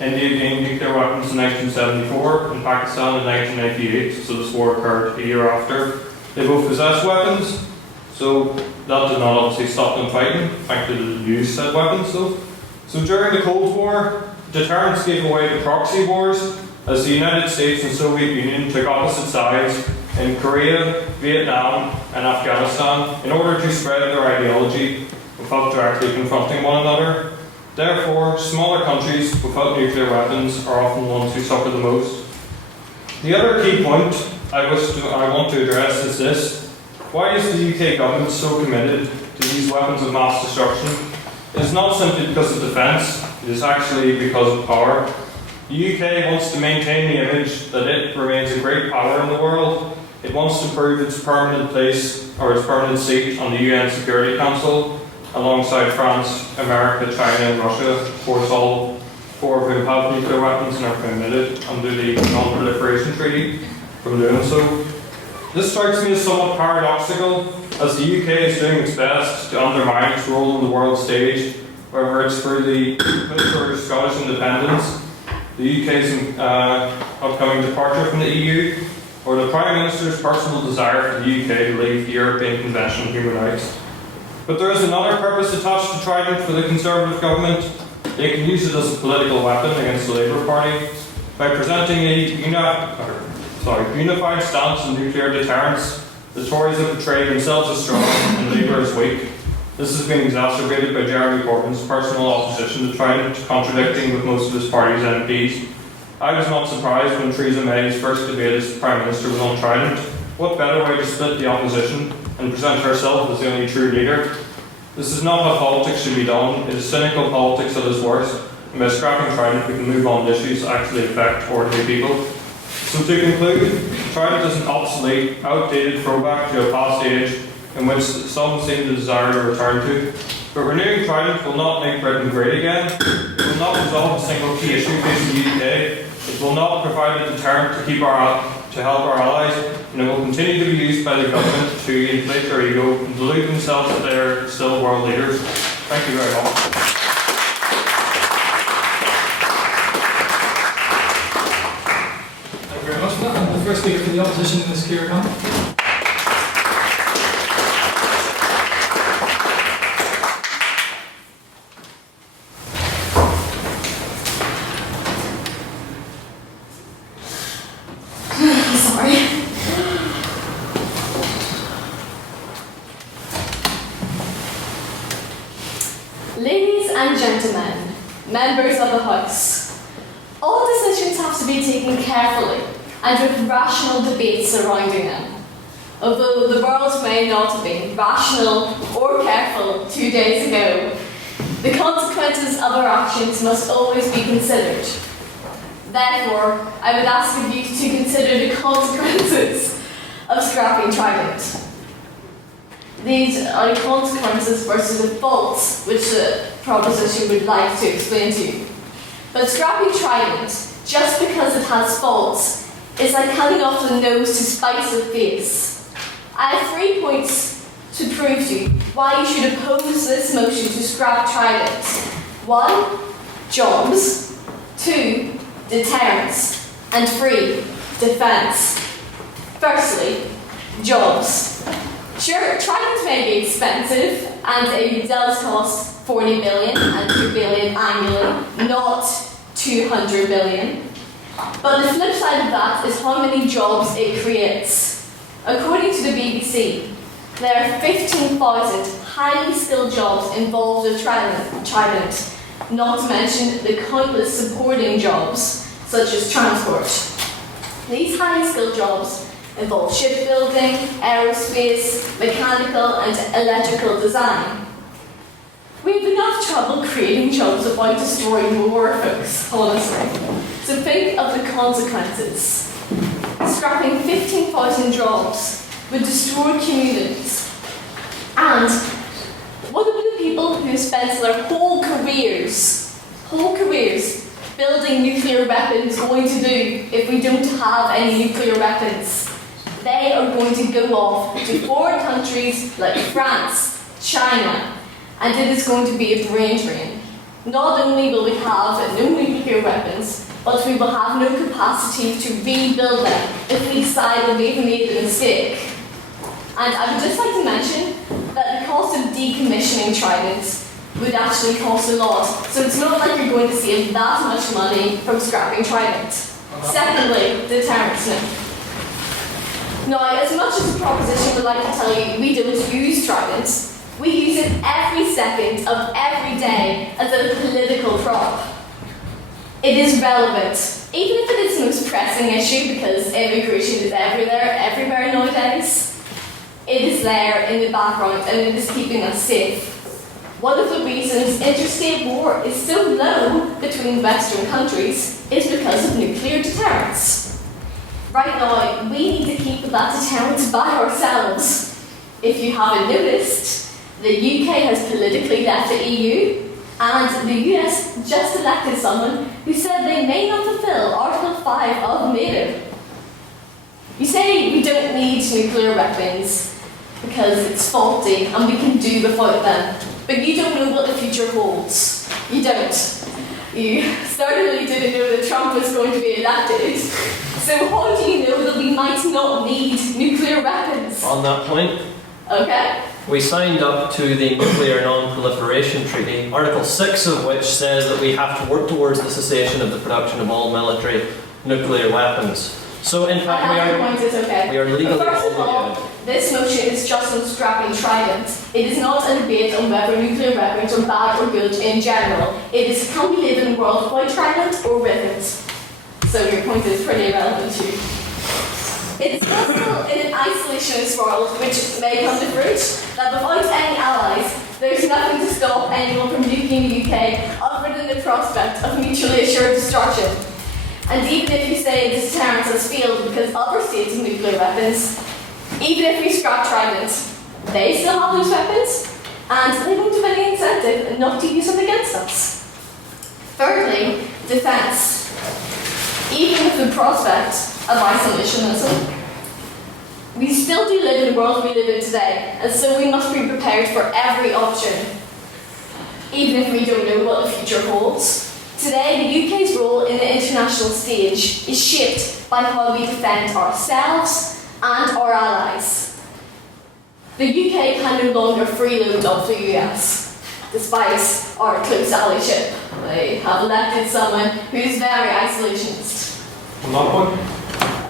India gained nuclear weapons in 1974 and Pakistan in 1998, so this war occurred a year after. They both possessed weapons, so that did not obviously stop them fighting. Thankfully they didn't use said weapons though. So during the Cold War, deterrence gave way to proxy wars as the United States and Soviet Union took opposite sides in Korea, Vietnam and Afghanistan in order to spread their ideology without directly confronting one another. Therefore, smaller countries without nuclear weapons are often the ones who suffer the most. The other key point I want to address is this. Why is the UK government so committed to use weapons of mass destruction. It is not simply because of defence, it is actually because of power. The UK wants to maintain the image that it remains a great power in the world. It wants to prove its permanent place, or its permanent seat on the UN Security Council, alongside France, America, China and Russia, of course all four of whom have nuclear weapons and are committed under the Non-Proliferation Treaty from doing so. This strikes me as somewhat paradoxical, as the UK is doing its best to undermine its role on the world stage, whether it's through the push for Scottish independence, the UK's upcoming departure from the EU, or the Prime Minister's personal desire for the UK to leave the European Convention on Human Rights. But there is another purpose attached to Trident for the Conservative government. They can use it as a political weapon against the Labour Party by presenting a unified stance on nuclear deterrence. The Tories have portrayed themselves as strong and Labour as weak. This has been exacerbated by Jeremy Corbyn's personal opposition to Trident, contradicting with most of his party's MPs. I was not surprised when Theresa May's first debate as Prime Minister was on Trident. What better way to split the opposition and present herself as the only true leader? This is not how politics should be done. It is cynical politics at its worst, and by scrapping Trident we can move on to issues that actually affect ordinary people. So to conclude, Trident is an obsolete, outdated throwback to a past age in which some seem to desire to return to. But renewing Trident will not make Britain great again. It will not resolve a single key issue facing the UK. It will not provide a deterrent to help our allies, and it will continue to be used by the government to inflate their ego and delude themselves that they are still world leaders. Thank you very much. Thank you very much for that. And the first speaker for the opposition in this Kieran Khan. Ladies and gentlemen, members of the House, all decisions have to be taken carefully and with rational debate surrounding them. Although the world may not have been rational or careful 2 days ago, the consequences of our actions must always be considered. Therefore, I would ask of you to consider the consequences of scrapping Trident. These are the consequences versus the faults which the proposition would like to explain to you. But scrapping Trident, just because it has faults, is like cutting off the nose to spite the face. I have 3 points to prove to you why you should oppose this motion to scrap Trident. 1. Jobs. 2. Deterrence. And 3. Defence. Firstly, jobs. Sure, Trident may be expensive, and it does cost 40 billion and 2 billion annually, not 200 billion. But the flip side of that is how many jobs it creates. According to the BBC, there are 15,000 highly skilled jobs involved with Trident, not to mention the countless supporting jobs, such as transport. These highly skilled jobs involve shipbuilding, aerospace, mechanical and electrical design. We have enough trouble creating jobs without destroying more, folks, honestly. So think of the consequences. Scrapping 15,000 jobs would destroy communities. And what are the people who spent their whole careers building nuclear weapons going to do if we don't have any nuclear weapons? They are going to go off to foreign countries like France, China, and it is going to be a brain drain. Not only will we have no nuclear weapons, but we will have no capacity to rebuild them if we decide that we've made a mistake. And I would just like to mention that the cost of decommissioning Trident would actually cost a lot, so it's not like you're going to save that much money from scrapping Trident. Secondly, deterrence. Now, as much as the proposition would like to tell you we don't use Trident, we use it every second of every day as a political prop. It is relevant, even if it is the most pressing issue because immigration is everywhere nowadays. It is there in the background and it is keeping us safe. One of the reasons interstate war is so low between Western countries is because of nuclear deterrence. Right now, we need to keep that deterrence by ourselves. If you haven't noticed, the UK has politically left the EU, and the US just elected someone who said they may not fulfill Article 5 of NATO. You say we don't need nuclear weapons because it's faulty and we can do without them. But you don't know what the future holds. You don't. You certainly didn't know that Trump was going to be elected. So how do you know that we might not need nuclear weapons? On that point, Okay. we signed up to the Nuclear Non-Proliferation Treaty, Article 6 of which says that we have to work towards the cessation of the production of all military nuclear weapons. So in fact we are legally First of all, obligated. this motion is just on scrapping Trident. It is not a debate on whether nuclear weapons are bad or good in general. It is can we live in a world without Trident or with it? So your point is pretty relevant too. It's possible in an isolationist world, which may come to fruit, that without any allies, there's nothing to stop anyone from nuking the UK other than the prospect of mutually assured destruction. And even if you say deterrence has failed because other states have nuclear weapons, even if we scrap Trident, they still have those weapons, and they won't have any incentive not to use them against us. Thirdly, defence. Even with the prospect of isolationism, we still do live in the world we live in today, and so we must be prepared for every option, even if we don't know what the future holds. Today, the UK's role in the international stage is shaped by how we defend ourselves and our allies. The UK can no longer freeload off the US, despite our close allyship. They have elected someone who's very isolationist. On that point,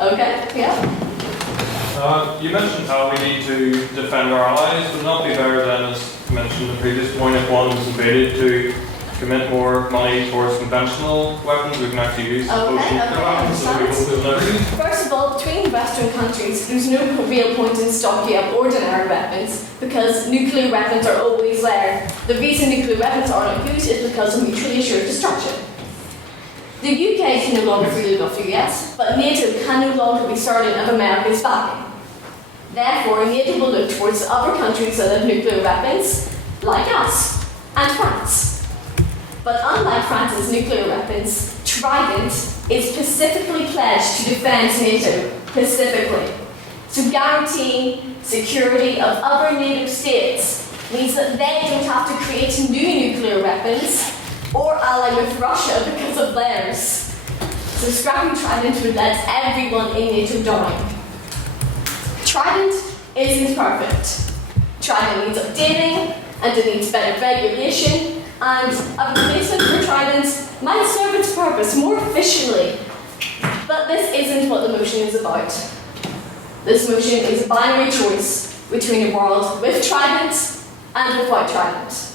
Okay, yeah. you mentioned how we need to defend our allies. Would it not be better then, as mentioned in the previous point, if one was invaded to commit more money towards conventional weapons we can actually use as opposed to nuclear weapons so we will never use? First of all, between Western countries, there's no real point in stocking up ordinary weapons because nuclear weapons are always there. The reason nuclear weapons aren't used is because of mutually assured destruction. The UK can no longer freeload off the US, but NATO can no longer be certain of America's backing. Therefore, NATO will look towards other countries that have nuclear weapons, like us and France. But unlike France's nuclear weapons, Trident is specifically pledged to defend NATO, specifically. So guaranteeing security of other NATO states means that they don't have to create new nuclear weapons or ally with Russia because of theirs. So scrapping Trident would let everyone in NATO down. Trident isn't perfect. Trident needs updating and it needs better regulation, and a replacement for Trident might serve its purpose more efficiently. But this isn't what the motion is about. This motion is a binary choice between a world with Trident and without Trident.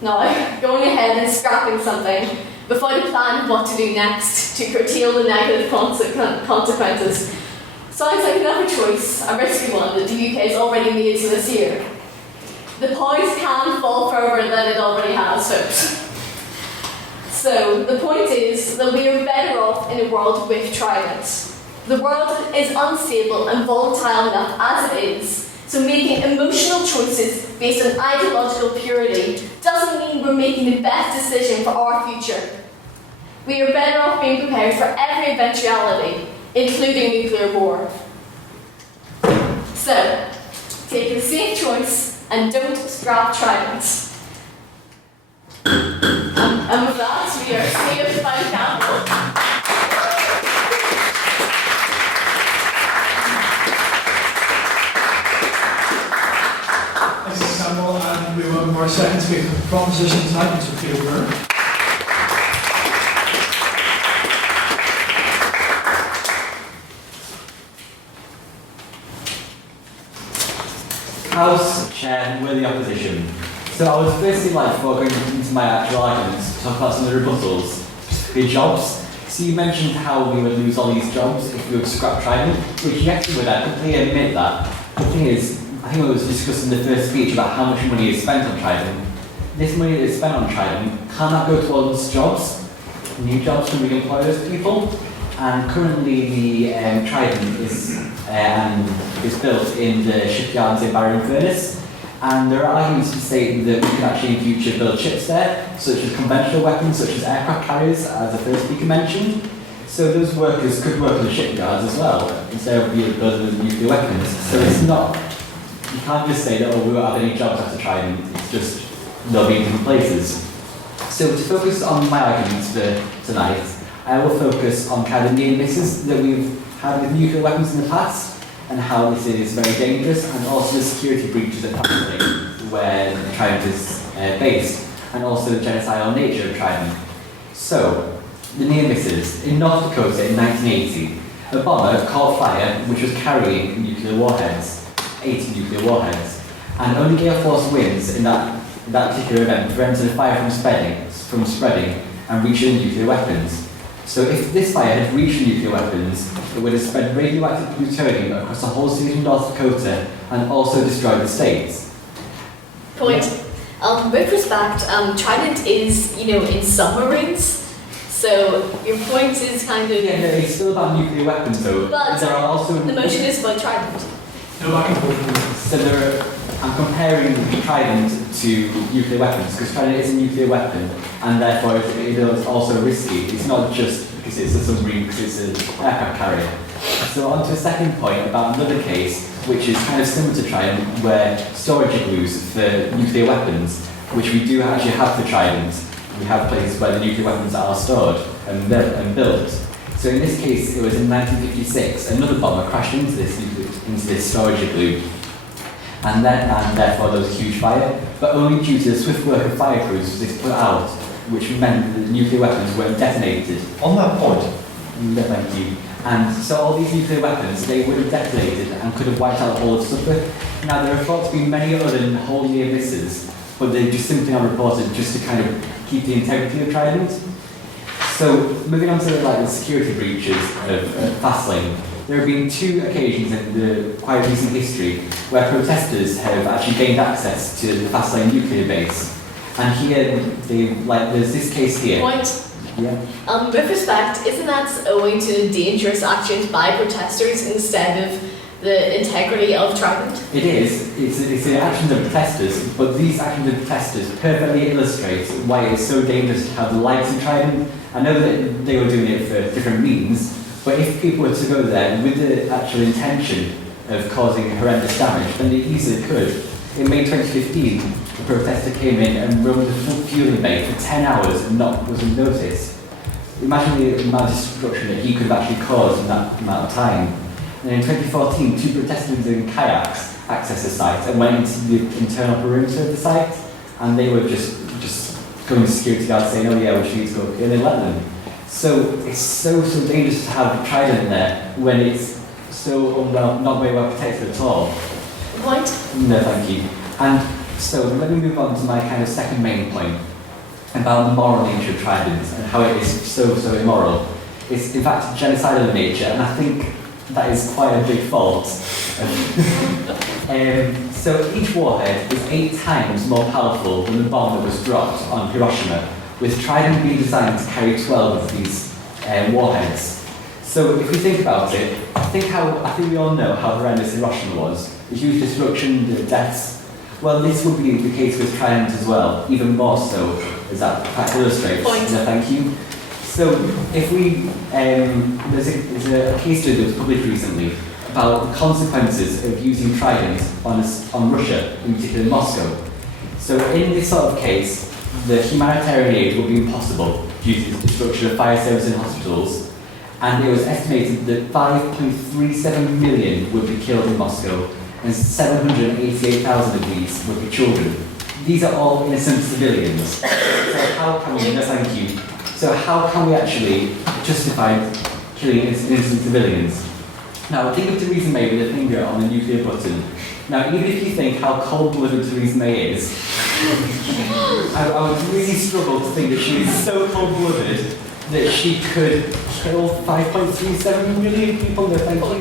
Now, going ahead and scrapping something without a plan of what to do next to curtail the negative consequences sounds like another choice, a risky one that the UK has already made this year. The points can fall further than it already has, folks. So, the point is that we are better off in a world with Trident. The world is unstable and volatile enough as it is, so making emotional choices based on ideological purity doesn't mean we're making the best decision for our future. We are better off being prepared for every eventuality, including nuclear war. So, take a safe choice and don't scrap Trident. And with that, we are saved by capital. Thanks, Samuel, and we will have our second speaker for proposition tonight, Mr. Peter Byrne. House Chair with the opposition. So I would firstly like, before going into my actual arguments, to talk about some of the rebuttals, specifically jobs. So you mentioned how we would lose all these jobs if we would scrap Trident, which yes we would, I completely admit that. the thing is, I think I was discussing in the first speech about how much money is spent on Trident. This money that is spent on Trident cannot go towards jobs, new jobs to re-employ those people. And currently the Trident is built in the shipyards in Barrow and Furness. And there are arguments to say that we could actually in future build ships there, such as conventional weapons, such as aircraft carriers, as the first speaker mentioned. So those workers could work in the shipyards as well, instead of building nuclear weapons. So it's not, you can't just say that, oh, we won't have any jobs after Trident, it's just, they'll be in different places. So to focus on my arguments for tonight, I will focus on kind of the near misses that we've had with nuclear weapons in the past, and how this is very dangerous, and also the security breaches at Passport, where the Trident is based, and also the genocidal nature of Trident. So, the near misses. In North Dakota in 1980, a bomber caught fire which was carrying nuclear warheads, 80 nuclear warheads, and only Air Force winds in that particular event prevented the fire from spreading and reaching nuclear weapons. So if this fire had reached nuclear weapons, it would have spread radioactive plutonium across the whole state of North Dakota and also destroyed the states. Point. With respect, Trident is, in submarines. So your point is kind of... Yeah, no, it's still about nuclear weapons though. But there are also... the motion is about Trident. So I'm comparing Trident to nuclear weapons, because Trident is a nuclear weapon, and therefore it is also risky. It's not just because it's a submarine, because it's an aircraft carrier. So on to a second point about another case, which is kind of similar to Trident, where storage igloos for nuclear weapons, which we do actually have for Trident. We have places where the nuclear weapons are stored and built. So in this case, it was in 1956, another bomber crashed into this storage igloo. And therefore there was a huge fire, but only due to the swift work of fire crews was this put out, which meant that the nuclear weapons weren't detonated. On that point. Thank you. And so all these nuclear weapons, they would have detonated and could have wiped out the whole of Suffolk. Now there are thought to be many other whole year misses, but they just simply not reported just to kind of keep the integrity of Trident. So moving on to the security breaches of Fastlane. There have been 2 occasions in the quite recent history where protesters have actually gained access to the Fastlane nuclear base. And here, there's this case here. Point. Yeah. With respect, isn't that owing to dangerous actions by protesters instead of the integrity of Trident? It is. It's the actions of protesters, but these actions of protesters perfectly illustrate why it's so dangerous to have the likes of Trident. I know that they were doing it for different means, but if people were to go there with the actual intention of causing horrendous damage, then they easily could. In May 2015, a protester came in and roamed the fueling bay for 10 hours and wasn't noticed. Imagine the amount of destruction that he could have actually caused in that amount of time. And in 2014, 2 protesters in kayaks accessed the site and went into the internal perimeter of the site, and they were just going to security guards saying, oh yeah, we should need to go up here, and they let them. So it's so dangerous to have Trident there when it's so not very well protected at all. Point? No, thank you. And so let me move on to my kind of second main point about the moral nature of Trident and how it is so immoral. It's in fact genocidal in nature, and I think that is quite a big fault. So each warhead is 8 times more powerful than the bomb that was dropped on Hiroshima, with Trident being designed to carry 12 of these warheads. So if we think about it, I think we all know how horrendous Hiroshima was. The huge destruction, the deaths. Well, this would be the case with Trident as well, even more so, as that fact illustrates. Point. No, thank you. So if we, there's a case study that was published recently about the consequences of using Trident on Russia, in particular Moscow. So in this sort of case, the humanitarian aid would be impossible due to the destruction of fire services and hospitals, and it was estimated that 5.37 million would be killed in Moscow, and 788,000 of these would be children. These are all innocent civilians. So how can we, no thank you, so how can we actually justify killing innocent civilians? Now think of Theresa May with a finger on the nuclear button. Now even if you think how cold-blooded Theresa May is, I would really struggle to think that she is so cold-blooded that she could kill 5.37 million people. No, thank you.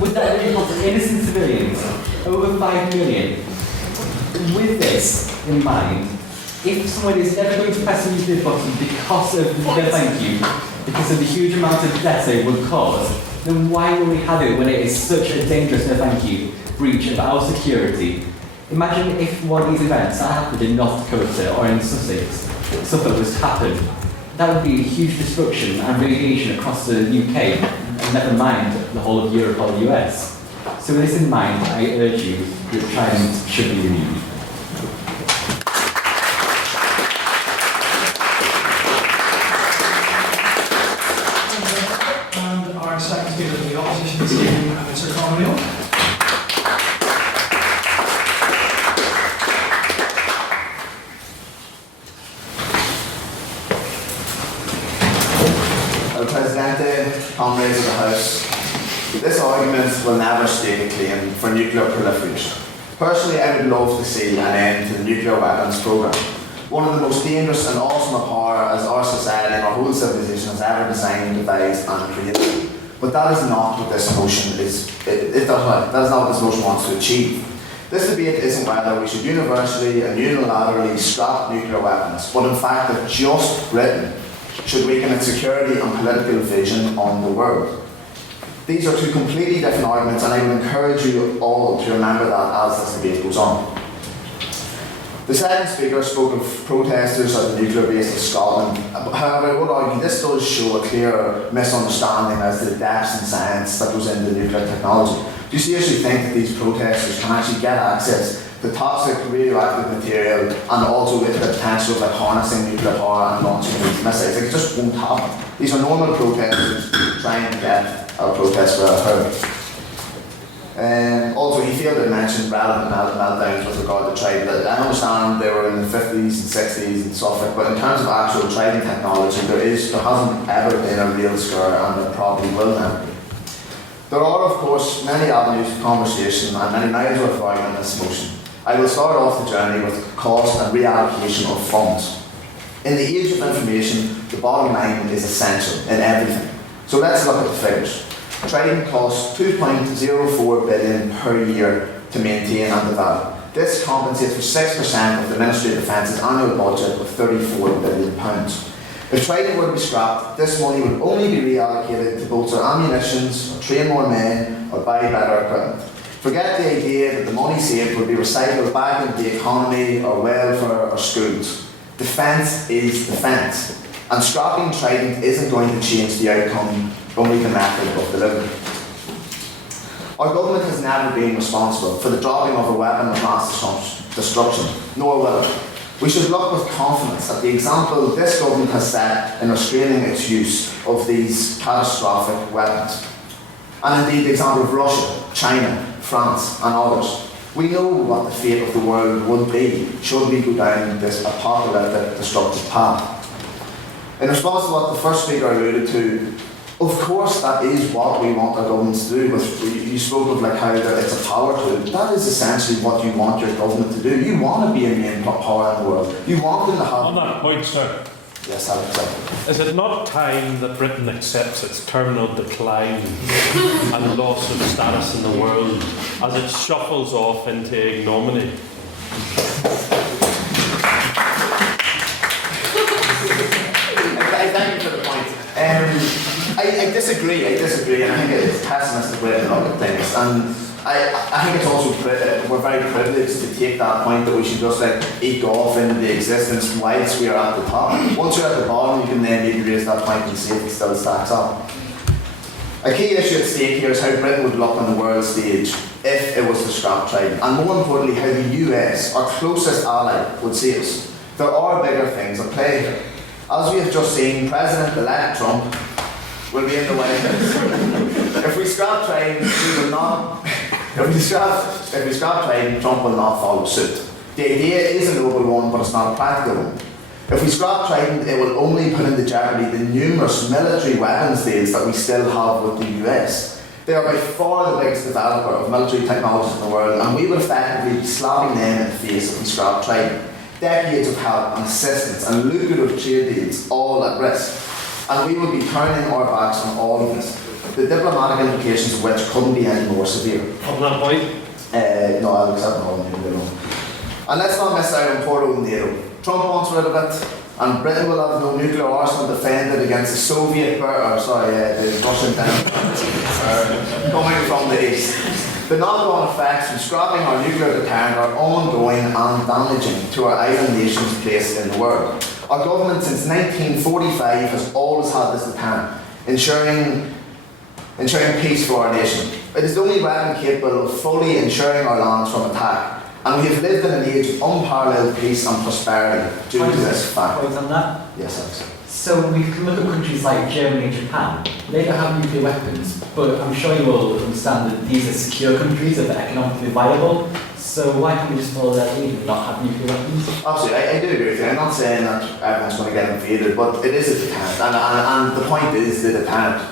Would that really cost innocent civilians over 5 million? With this in mind, if someone is never going to press a nuclear button because of the thank you, because of the huge amount of death it would cause, then why will we have it when it is such a dangerous no thank you breach of our security? Imagine if one of these events that happened in North Dakota or in Suffolk was to happen. That would be a huge destruction and radiation across the UK, and never mind the whole of Europe or the US. So with this in mind, I urge you that Trident should be renewed. And our second speaker of the opposition is Mr. Connell. Presidente, comrades of the House, this argument will never state a claim for nuclear proliferation. Personally, I would love to see an end to the nuclear weapons programme, one of the most dangerous and awesome a power as our society and our whole civilization has ever designed, devised and created. But that is not what this motion is. That is not what this motion wants to achieve. This debate isn't whether we should universally and unilaterally scrap nuclear weapons, but in fact that just Britain should weaken its security and political vision on the world. These are two completely different arguments, and I would encourage you all to remember that as this debate goes on. The second speaker spoke of protesters at the nuclear base of Scotland. However, I would argue this does show a clear misunderstanding as to the depths and science that goes into nuclear technology. Do you seriously think that these protesters can actually get access to toxic radioactive material and also with the potential of harnessing nuclear power and launching these missiles? It just won't happen. These are normal protesters trying to get our protests heard. Also, he failed to mention relevant meltdowns with regard to Trident. I understand they were in the 50s and 60s in Suffolk, but in terms of actual Trident technology, there hasn't ever been a real scare, and there probably will never be. There are, of course, many avenues of conversation and many miles worth of argument in this motion. I will start off the journey with cost and reallocation of funds. In the age of information, the bottom line is essential in everything. So let's look at the figures. Trident costs $2.04 billion per year to maintain and develop. This compensates for 6% of the Ministry of Defence's annual budget of £34 billion. If Trident were to be scrapped, this money would only be reallocated to bolster ammunitions, or train more men, or buy better equipment. Forget the idea that the money saved would be recycled back into the economy, or welfare, or schools. Defence is defence, and scrapping Trident isn't going to change the outcome, only the method of delivery. Our government has never been responsible for the dropping of a weapon of mass destruction, nor will it. We should look with confidence at the example this government has set in restraining its use of these catastrophic weapons. And indeed the example of Russia, China, France and others. We know what the fate of the world would be should we go down this apocalyptic, destructive path. In response to what the first speaker alluded to, of course that is what we want our governments to do. You spoke of how it's a power tool. That is essentially what you want your government to do. You want to be a main power in the world. You want them to have... On that point, sir. Yes, I'll accept. Is it not time that Britain accepts its terminal decline and loss of status in the world as it shuffles off into ignominy? Thank you for the point. I disagree, and I think it's a pessimistic way to look at things. And I think it's also, we're very privileged to take that point that we should just eke off into the existence whilst we are at the top. Once you're at the bottom, you can then maybe raise that point and see if it still stacks up. A key issue at stake here is how Britain would look on the world stage if it was to scrap Trident, and more importantly, how the US, our closest ally, would see us. There are bigger things at play here. As we have just seen, President-elect Trump will be in the White House. If we scrap Trident, we will not. If we scrap Trident, Trump will not follow suit. The idea is a noble one, but it's not a practical one. If we scrap Trident, it will only put into jeopardy the numerous military weapons deals that we still have with the US. They are by far the biggest developer of military technologies in the world, and we would effectively be slapping them in the face if we scrap Trident. Decades of help and assistance and lucrative trade deals all at risk. And we will be turning our backs on all of this. the diplomatic implications of which couldn't be any more severe. On that point? No, I'll accept all NATO. And let's not miss out on poor old NATO. Trump wants rid of it, and Britain will have no nuclear arsenal defended against the the Russian coming from the east. The knock-on effects from scrapping our nuclear deterrent are ongoing and damaging to our island nation's place in the world. Our government since 1945 has always had this deterrent, ensuring peace for our nation. It is the only weapon capable of fully ensuring our lands from attack, and we have lived in an age of unparalleled peace and prosperity due to this fact. Point on that? Yes, Alex. So we can look at countries like Germany and Japan. They don't have nuclear weapons, but I'm sure you will understand that these are secure countries that are economically viable. So why can't we just follow their lead and not have nuclear weapons? Absolutely, I do agree with you. I'm not saying that everyone's going to get invaded, but it is a deterrent, and the point is the deterrent.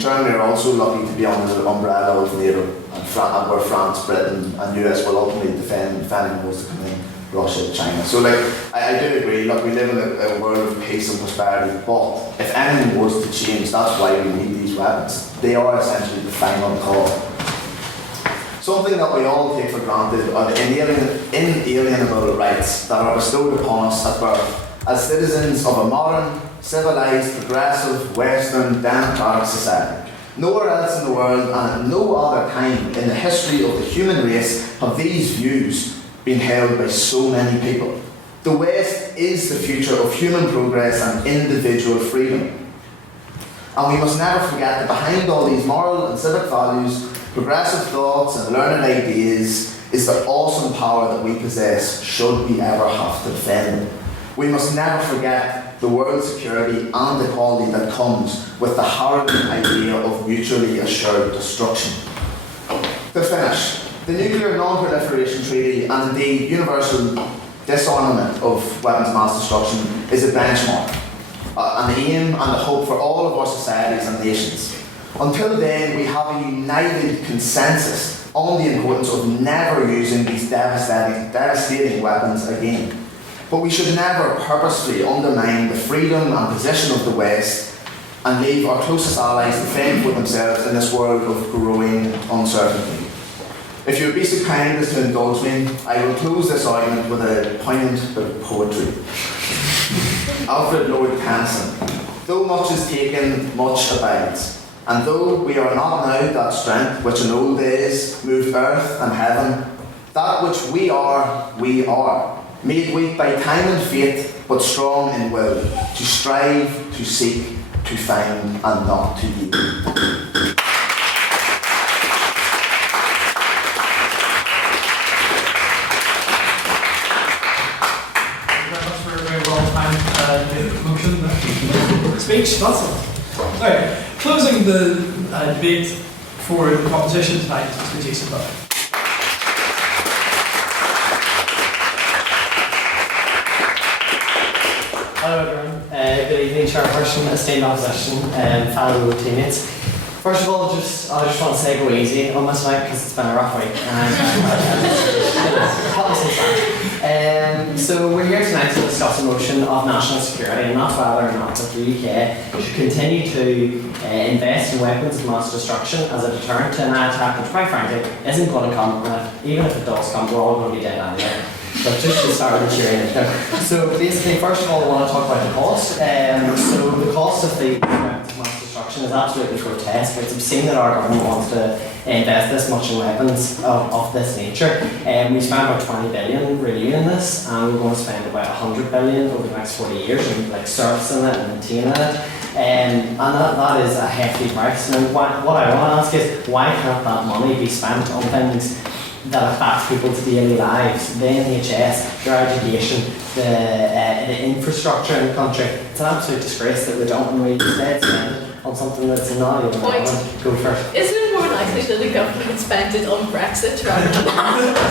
Germany are also lucky to be under the umbrella of NATO, and where France, Britain, and US will ultimately defend those to come in. Russia, China. So I do agree, look, we live in a world of peace and prosperity, but if anything was to change, that's why we need these weapons. They are essentially the final call. Something that we all take for granted are the inalienable rights that are bestowed upon us at birth as citizens of a modern, civilized, progressive, Western, democratic society. Nowhere else in the world and at no other time in the history of the human race have these views been held by so many people. The West is the future of human progress and individual freedom. And we must never forget that behind all these moral and civic values, progressive thoughts and learned ideas is the awesome power that we possess should we ever have to defend them. We must never forget the world security and equality that comes with the harrowing idea of mutually assured destruction. To finish, the Nuclear Non-Proliferation Treaty and indeed universal disarmament of weapons of mass destruction is a benchmark, an aim and a hope for all of our societies and nations. Until then, we have a united consensus on the importance of never using these devastating weapons again. But we should never purposefully undermine the freedom and position of the West and leave our closest allies to fend for themselves in this world of growing uncertainty. If you would be so kind as to indulge me, I will close this argument with a poignant bit of poetry. Alfred Lord Tennyson. Though much is taken, much abides. And though we are not now that strength which in old days moved earth and heaven, that which we are, made weak by time and fate, but strong in will, to strive, to seek, to find, and not to yield. Motion, speech, that's all. Right, closing the debate for the proposition tonight, Mr. Jason Buck. Hello everyone, good evening, Chairperson, esteemed opposition, fellow teammates. First of all, I just want to say go easy on this night because it's been a rough week. So we're here tonight to discuss a motion of national security, and that's whether or not that the UK should continue to invest in weapons of mass destruction as a deterrent to an attack which, quite frankly, isn't going to come. Even if it does come, we're all going to be dead anyway. But just to start with cheering it down. So basically, first of all, I want to talk about the cost. So the cost of the weapons of mass destruction is absolutely grotesque. It's obscene that our government wants to invest this much in weapons of this nature. We spent about 20 billion renewing this, and we're going to spend about 100 billion over the next 40 years in servicing it and maintaining it. And that is a hefty price. And what I want to ask is, why can't that money be spent on things that affect people's daily lives, the NHS, their education, the infrastructure in the country? It's an absolute disgrace that we don't, and we instead spend it on something that's not even relevant. Go first. Isn't it more likely that the government spent it on Brexit rather than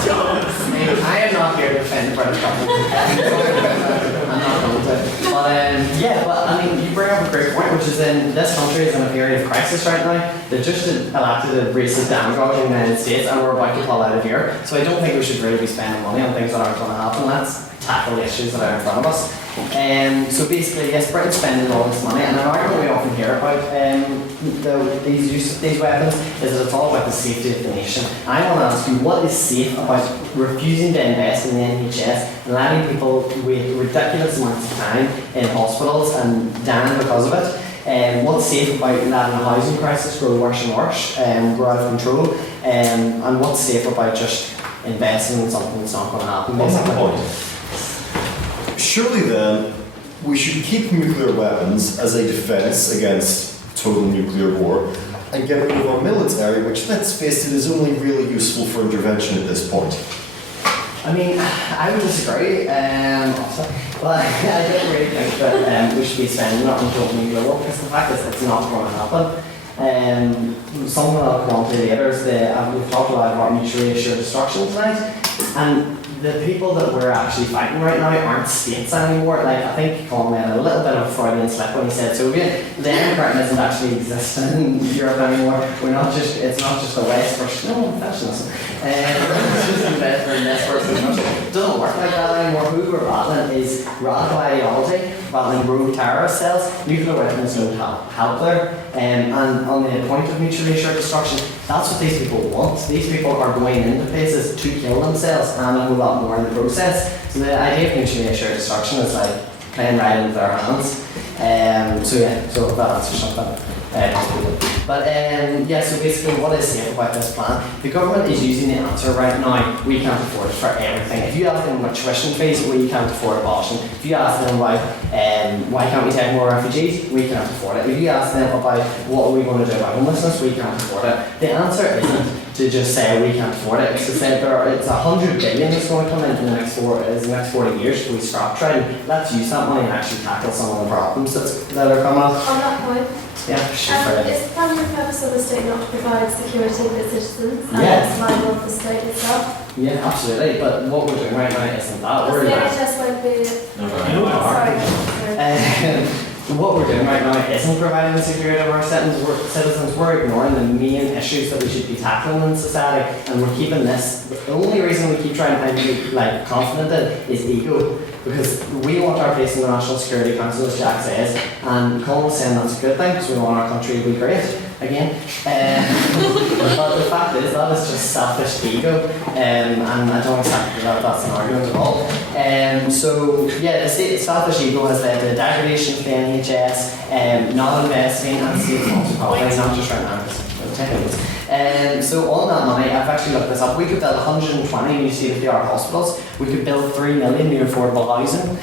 jobs? I am not here to defend the British government. I'm not going to. But I mean, you bring up a great point, which is in this country is in a period of crisis right now. They've just elected a racist demagogue in the United States, and we're about to pull out of Europe. So I don't think we should really be spending money on things that aren't going to happen. Let's tackle the issues that are in front of us. So basically, yes, Britain's spending all this money, and an argument we often hear about these use of these weapons is that it's all about the safety of the nation. I want to ask you, what is safe about refusing to invest in the NHS and letting people wait ridiculous amounts of time in hospitals and dying because of it? What's safe about letting the housing crisis grow worse and worse and grow out of control? And what's safe about just investing in something that's not going to happen? On that point, surely then we should keep nuclear weapons as a defence against total nuclear war and get rid of our military, which, let's face it, is only really useful for intervention at this point. I mean, I would disagree, but I don't really think that we should be spending it on total nuclear war, because the fact is it's not going to happen. Something I'll come on to later is we've talked a lot about mutually assured destruction tonight, and the people that we're actually fighting right now aren't states anymore. Like, I think Colin made a little bit of a Freudian slip when he said Soviet. The Britain doesn't actually exist in Europe anymore. It's not just the West versus, no, fascism. It's just in this versus Russia. It doesn't work like that anymore. Who we're battling is radical ideology, battling rogue terrorist cells. Nuclear weapons don't help there. And on the point of mutually assured destruction, that's what these people want. These people are going into places to kill themselves and a whole lot more in the process. So the idea of mutually assured destruction is like playing right into their hands. So that answers something. So basically what is safe about this plan? The government is using the answer right now, we can't afford it for everything. If you ask them about tuition fees, we can't afford abortion. If you ask them about why can't we take more refugees, we can't afford it. If you ask them about what are we going to do about homelessness, we can't afford it. The answer isn't to just say we can't afford it. It's to say it's 100 billion that's going to come in the next 40 years if we scrap Trident. Let's use that money and actually tackle some of the problems that are coming up. On that point, yeah, sure. is the primary purpose of the state not to provide security for its citizens and Yeah. survival of the state itself? Yeah, absolutely. But what we're doing right now isn't that. The NHS won't be. What we're doing right now isn't providing the security of our citizens. We're ignoring the main issues that we should be tackling in society, and we're keeping this. The only reason we keep trying to be confident in is ego, because we want our place in the National Security Council, as Jack says, and Colin was saying that's a good thing because we want our country to be great again. But the fact is that is just selfish ego, and I don't accept that that's an argument at all. The selfish ego has led to degradation of the NHS, not investing and state-sponsored property, not just right now. So on that money, I've actually looked this up. We could build 120 new state-of-the-art hospitals. We could build 3 million new affordable housing,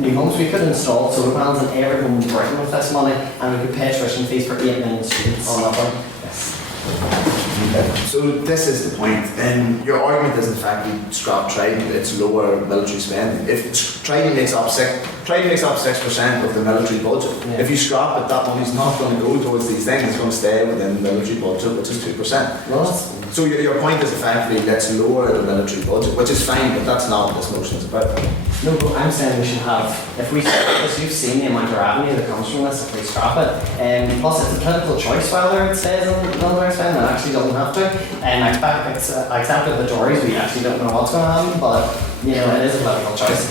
new homes. We could install solar panels in every home in Britain with this money, and we could pay tuition fees for 8 million students on that one. So this is the point. Your argument is in fact we scrap Trident, it's lower military spending. If Trident makes up 6% of the military budget, if you scrap it, that money's not going to go towards these things. It's going to stay within the military budget, which is 2%. So your point is effectively let's lower the military budget, which is fine, but that's not what this motion is about. No, but I'm saying we should have, if we scrap this, you've seen the amount of revenue that comes from this if we scrap it. Plus it's a political choice whether it stays in military spending, it actually doesn't have to. I accept that the Tories, we actually don't know what's going to happen, but it is a political choice.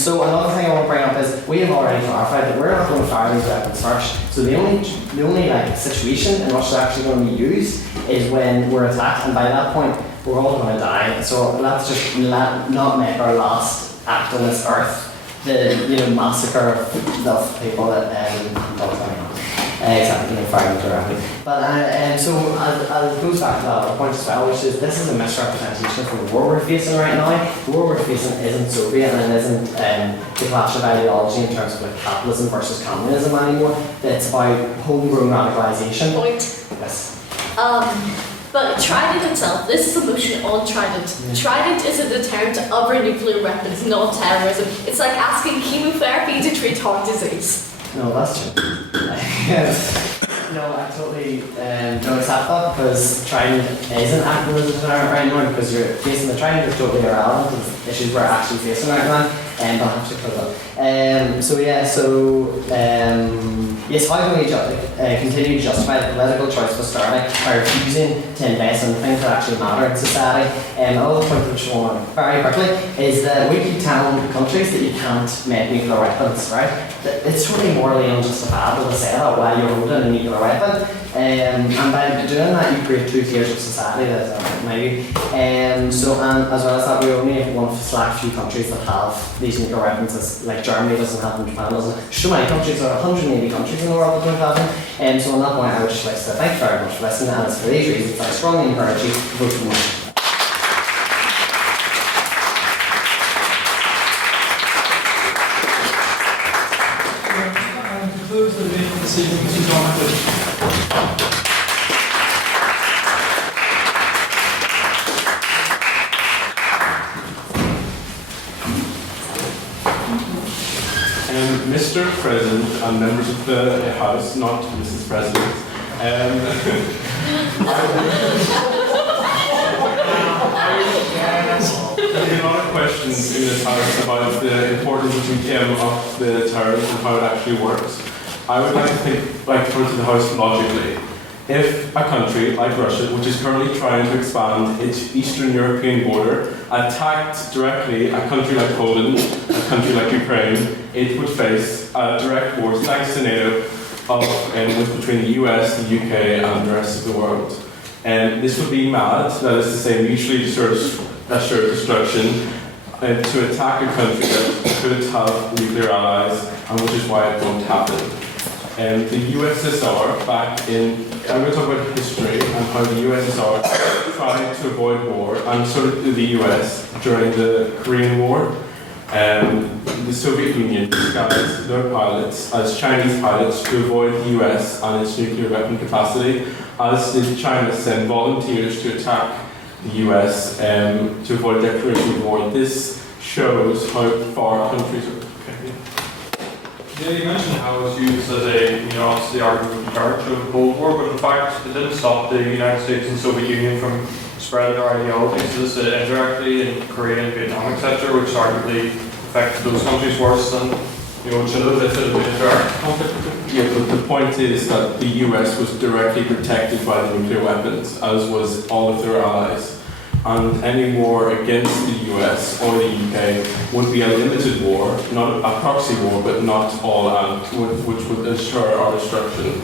So another thing I want to bring up is we have already clarified that we're not going to fire these weapons first. So the only situation in which it's actually going to be used is when we're attacked, and by that point we're all going to die. So let's just not make our last act on this earth the massacre of people that exactly firing directly. But so it goes back to that other point as well, which is this is a misrepresentation of the war we're facing right now. The war we're facing isn't Soviet and it isn't the clash of ideology in terms of capitalism versus communism anymore. It's about homegrown radicalisation. Point. Yes. But Trident itself, this is a motion on Trident. Trident is a deterrent to other nuclear weapons, not terrorism. It's like asking chemotherapy to treat heart disease. No, that's true. No, I totally don't accept that because Trident isn't acting as a deterrent right now because you're facing the Trident is totally irrelevant to the issues we're actually facing right now. but I'll have to close up. Yes, how can we continue to justify the political choice of austerity by refusing to invest in things that actually matter in society? Another point which I want to very quickly is that we keep telling countries that you can't make nuclear weapons, right? It's really morally unjustifiable to say that while you're holding a nuclear weapon. And by doing that, you create two tiers of society, maybe. As well as that, we only have one select few countries that have these nuclear weapons, like Germany doesn't have them, Japan doesn't. So many countries, there are 180 countries in the world that don't have them. So on that point, I would just like to say thank you very much for listening, and it's for these reasons I strongly encourage you to vote for the motion. To close the debate this evening, Mr. Jonathan. Mr. President and members of the House, not Mrs. President, there's been a lot of questions in this House about the importance of the tariffs and how it actually works. I would like to put it to the House logically. If a country like Russia, which is currently trying to expand its Eastern European border, attacked directly a country like Poland, a country like Ukraine, it would face a direct war, thanks to NATO, between the US, the UK, and the rest of the world. And this would be mad, that is to say, mutually assured destruction, to attack a country that could have nuclear allies, and which is why it won't happen. The USSR I'm going to talk about history and how the USSR tried to avoid war, and so did the US during the Korean War. The Soviet Union disguised their pilots as Chinese pilots to avoid the US and its nuclear weapon capacity, as did China send volunteers to attack the US to avoid declaration of war. This shows how far countries are. Yeah, you mentioned how it was used as obviously argument of character of the Cold War, but in fact it didn't stop the United States and Soviet Union from spreading their ideologies. This indirectly in Korea and Vietnam, etc., which arguably affected those countries worse than it should have if it had been a direct conflict. Yeah, but the point is that the US was directly protected by the nuclear weapons, as was all of their allies. And any war against the US or the UK would be a limited war, not a proxy war, but not all out, which would ensure our destruction.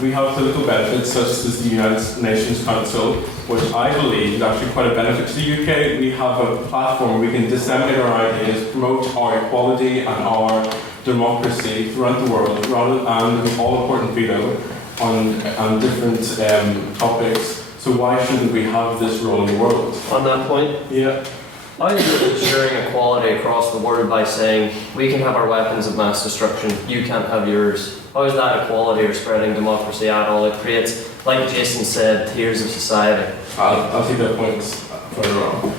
We have political benefits such as the United Nations Council, which I believe is actually quite a benefit to the UK. We have a platform where we can disseminate our ideas, promote our equality and our democracy throughout the world, and with all-important veto on different topics. So why shouldn't we have this role in the world? On that point? Yeah. I think we're ensuring equality across the world by saying we can have our weapons of mass destruction, you can't have yours. How is that equality or spreading democracy at all? It creates, like Jason said, tiers of society. I'll take that point further on.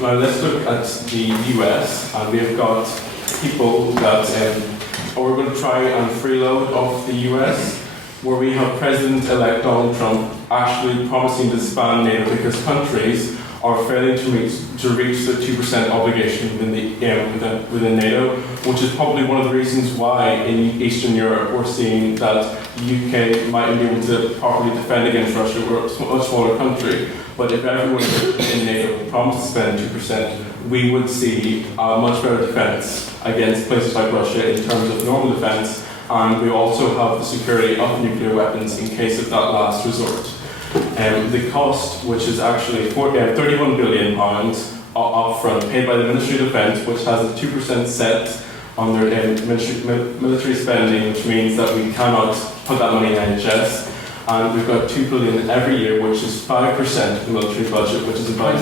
Now let's look at the US, and we've got people that we're going to try and freeload off the US, where we have President-elect Donald Trump actually promising to disband NATO because countries are failing to reach the 2% obligation within NATO, which is probably one of the reasons why in Eastern Europe we're seeing that the UK mightn't be able to properly defend against Russia. We're a much smaller country, but if everyone in NATO would promise to spend 2%, we would see a much better defence against places like Russia in terms of normal defence, and we also have the security of nuclear weapons in case of that last resort. The cost, which is actually £31 billion upfront, paid by the Ministry of Defence, which has a 2% set on their military spending, which means that we cannot put that money in NHS. And we've got £2 billion every year, which is 5% of the military budget, which is about.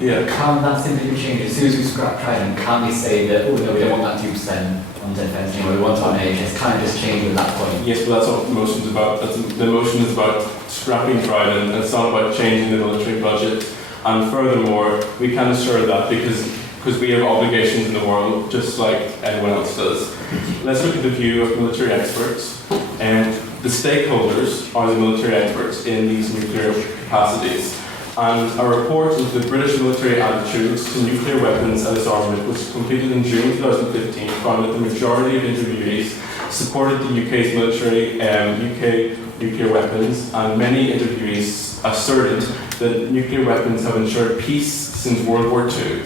Yeah. Can that simply be changed? As soon as we scrap Trident, can we say that, oh no, we don't want that 2% on defence anymore, we want it on NHS? Can it just change at that point? Yes, but that's what the motion's about. The motion is about scrapping Trident, and it's not about changing the military budget. And furthermore, we can assure that because we have obligations in the world, just like anyone else does. Let's look at the view of military experts. And the stakeholders are the military experts in these nuclear capacities. And a report into the British military attitudes to nuclear weapons and disarmament was completed in June 2015 found that the majority of interviewees supported the UK's military UK nuclear weapons, and many interviewees asserted that nuclear weapons have ensured peace since World War II.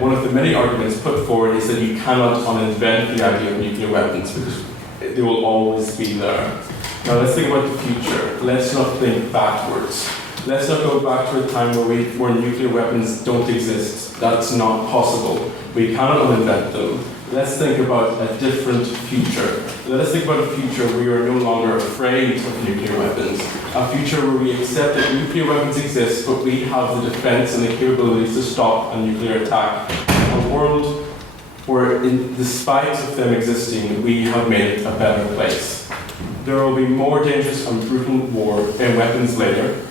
One of the many arguments put forward is that you cannot uninvent the idea of nuclear weapons because they will always be there. Now let's think about the future. Let's not think backwards. Let's not go back to a time where nuclear weapons don't exist. That's not possible. We cannot uninvent them. Let's think about a different future. Let us think about a future where we are no longer afraid of nuclear weapons. A future where we accept that nuclear weapons exist, but we have the defense and the capabilities to stop a nuclear attack. A world where, despite of them existing, we have made it a better place. There will be more dangerous and brutal weapons later.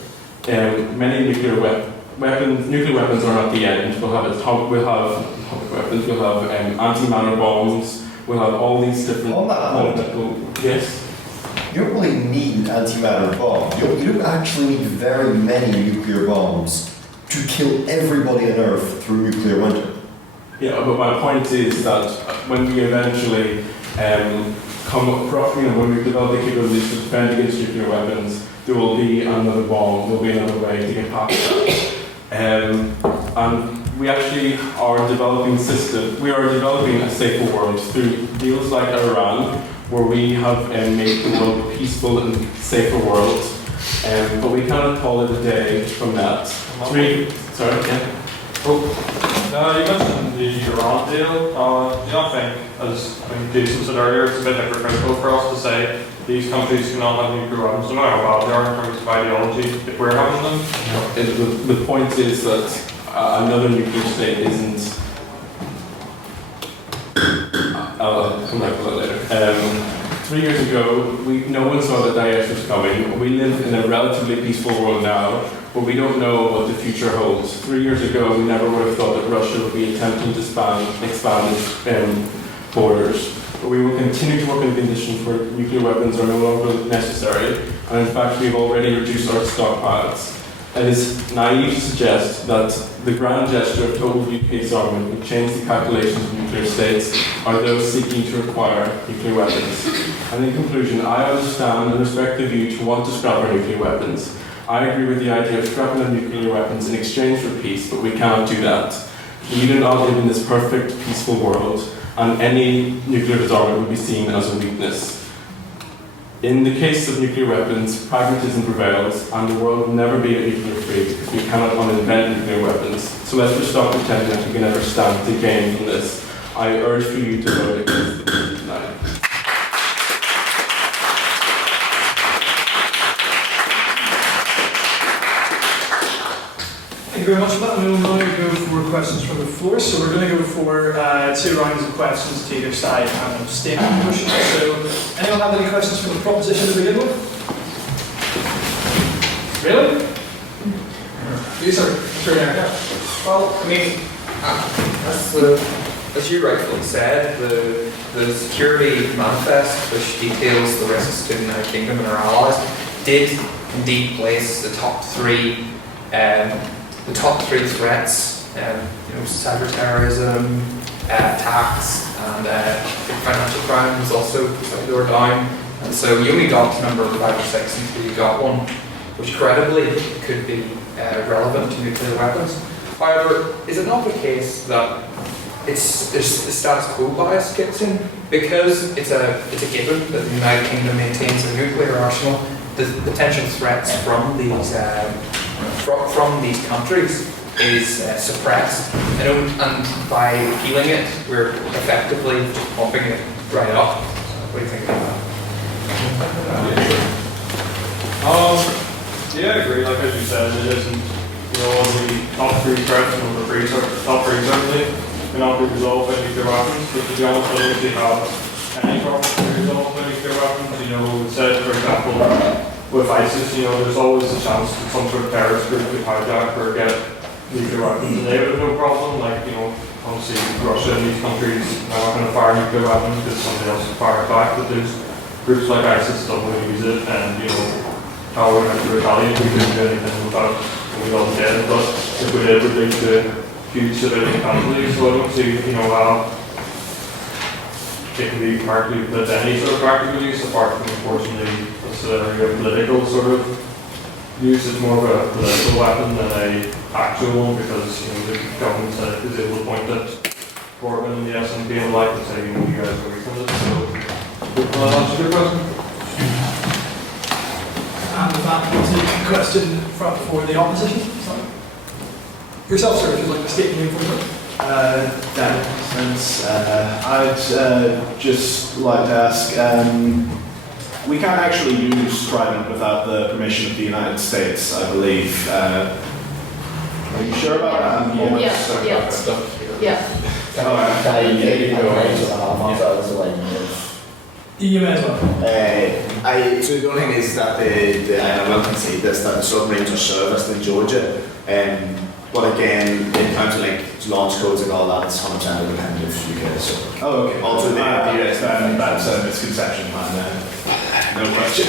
Many nuclear weapons are not the end. We'll have atomic weapons, we'll have anti-matter bombs, we'll have all these different... On that point, yes? You don't really need an antimatter bomb. You don't actually need very many nuclear bombs to kill everybody on Earth through nuclear winter. Yeah, but my point is that when we eventually when we develop the capabilities to defend against nuclear weapons, there will be another bomb, there will be another way to get past that. And we actually are developing a safer world through deals like Iran, where we have made the world a peaceful and safer world. But we cannot call it a day from that. You mentioned the Iran deal. Do you not think, as Jason said earlier, it's a bit hypocritical for us to say these countries cannot have nuclear weapons, no matter how bad they are in terms of ideology, if we're having them? The point is that another nuclear state isn't... I'll come back to that later. 3 years ago, no one saw that Daesh was coming. We live in a relatively peaceful world now, but we don't know what the future holds. 3 years ago, we never would have thought that Russia would be attempting to expand its borders. But we will continue to work in conditions where nuclear weapons are no longer necessary, and in fact, we've already reduced our stockpiles. It is naive to suggest that the grand gesture of total UK disarmament would change the calculations of nuclear states or those seeking to acquire nuclear weapons. And in conclusion, I understand and respect the view to want to scrap our nuclear weapons. I agree with the idea of scrapping our nuclear weapons in exchange for peace, but we cannot do that. We do not live in this perfect, peaceful world, and any nuclear disarmament would be seen as a weakness. In the case of nuclear weapons, pragmatism prevails, and the world will never be nuclear free because we cannot uninvent nuclear weapons. So let's just stop pretending that we can never stand to gain from this. I urge for you to vote against the motion tonight. Thank you very much for that. We'll now go for questions from the floor. So we're going to go for 2 rounds of questions to either side and a statement motion. So anyone have any questions from the proposition to begin with? Really? Yes, sir. Sure, yeah. Well, I mean, as you rightfully said, the security manifest, which details the risks to the United Kingdom and our allies, did indeed place the top three threats, cyber terrorism, tax, and financial crime was also slightly lower down. And so you only got to number 5 or 6 until you got one which credibly could be relevant to nuclear weapons. However, is it not the case that there's the status quo bias kicks in? Because it's a given that the United Kingdom maintains a nuclear arsenal, the potential threats from these countries is suppressed, and by repealing it, we're effectively just bumping it right up. What do you think about that? Yeah, I agree. Like as you said, it isn't, the top 3 threats from the top 3 certainly cannot be resolved by nuclear weapons, but to be honest, I don't think they have any problems to be resolved by nuclear weapons. It said, for example, with ISIS, there's always a chance that some sort of terrorist group could hijack or get nuclear weapons, and they would have no problem. Obviously, Russia and these countries are not going to fire nuclear weapons because somebody else will fire it back, but there's groups like ISIS that will use it, and how we're going to retaliate, we couldn't do anything without we got ahead, but if we did, we'd lead to huge civilian casualties, so I don't see, how it can be partly with any sort of practical use, apart from, unfortunately, the scenario of political sort of use. It's more of a political weapon than a actual one, because, the government is able to point at Corbyn and the SNP and the like and say, you guys are weak on this, so that's a good question. And with that, we'll take a question for the opposition. Sorry. Yourself, sir, if you'd like to state your name for me. Dan, I'd just like to ask, we can't actually use Trident without the permission of the United States, I believe. Are you sure about that? Yeah. You may as well. So the only thing is that I will concede this, that the submarines are serviced in Georgia, but again, in terms of like launch codes and all that, it's 100% independent of UK. So. Oh, okay. Also, yes, that's a misconception, man. No question.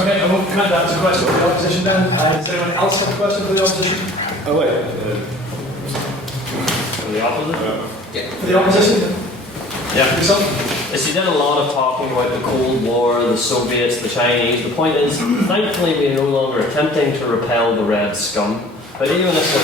Okay, I won't count that as a question for the opposition then. Does anyone else have a question for the opposition? Oh, wait. For the opposition? Yeah. For the opposition? Yeah. Yourself? Yes, you did a lot of talking about the Cold War, the Soviets, the Chinese. The point is, thankfully, we're no longer attempting to repel the red scum. But even if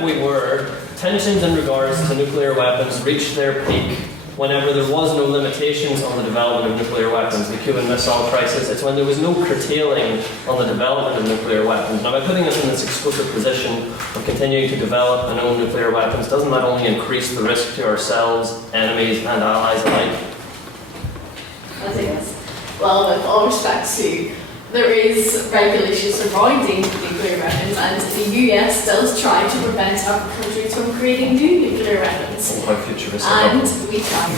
we were, tensions in regards to nuclear weapons reached their peak whenever there was no limitations on the development of nuclear weapons, the Cuban Missile Crisis. It's when there was no curtailing on the development of nuclear weapons. Now, by putting us in this exclusive position of continuing to develop and own nuclear weapons, doesn't that only increase the risk to ourselves, enemies, and allies alike? I think yes. Well, with all respect to, there is regulations surrounding nuclear weapons, and the US does try to prevent other countries from creating new nuclear weapons. Oh, how futuristic. And we try.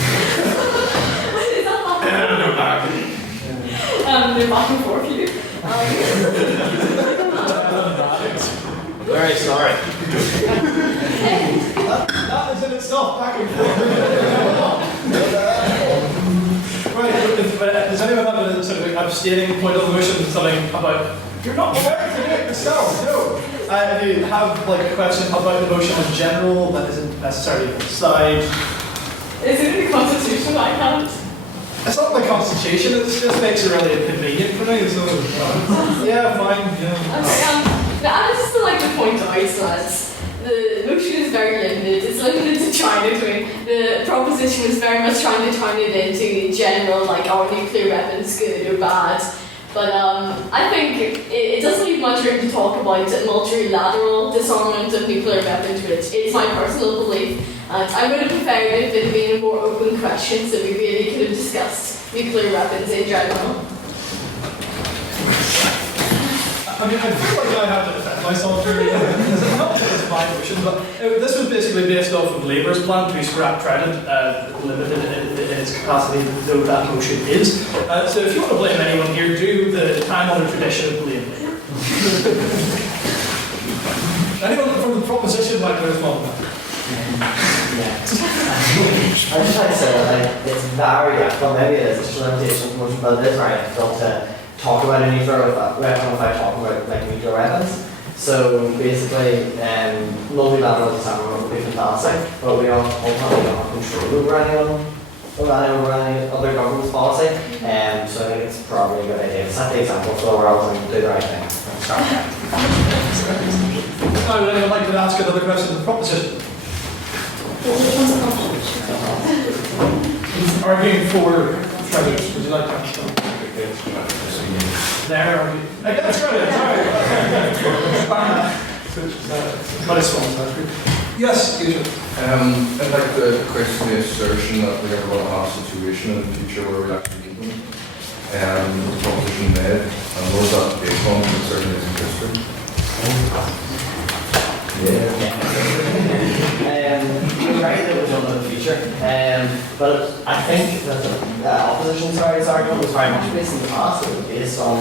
They're back and forth here. Very sorry. That is in itself back and forth. Right, but does anyone have a sort of abstaining point of the motion, something about you're not aware to do it yourself? No. If you have like a question about the motion in general that isn't necessarily side. Is it in the Constitution? I can't. It's not the Constitution, it just makes it really inconvenient for me, so yeah, fine, yeah. Okay, I just like to point out that the motion is very limited. It's limited to China. The proposition is very much trying to turn it into in general, like, are nuclear weapons good or bad? But I think it doesn't leave much room to talk about multilateral disarmament of nuclear weapons, which is my personal belief. And I would have preferred if it had been a more open question, so we really could have discussed nuclear weapons in general. I mean, I feel like I have to defend myself here. It's not just my motion, but this was basically based off of Labour's plan to scrap Trident, limited in its capacity, though that motion is. So if you want to blame anyone here, do the time-honoured tradition of blame Labour. Anyone from the proposition like there's one? I just like to say that it's very difficult, maybe it is just a limitation motion, but it is very difficult to talk about any sort of weapon without talking about like nuclear weapons. So basically, multilateral disarmament would be fantastic, but we ultimately don't have control over any other government's policy. So I think it's probably a good idea to set the example for the world and do the right thing. Now, would anyone like to ask another question of the proposition? Arguing for Trident, would you like to answer? There, are we? I got Trident, sorry. But it's fun, yes, usually. I'd like to question the assertion that we are going to have a situation in the future where we actually need them. The proposition made, and what is that based on? It certainly isn't history. You're right that we're doing it in the future, but I think that the opposition's argument was very much based in the past. It was based on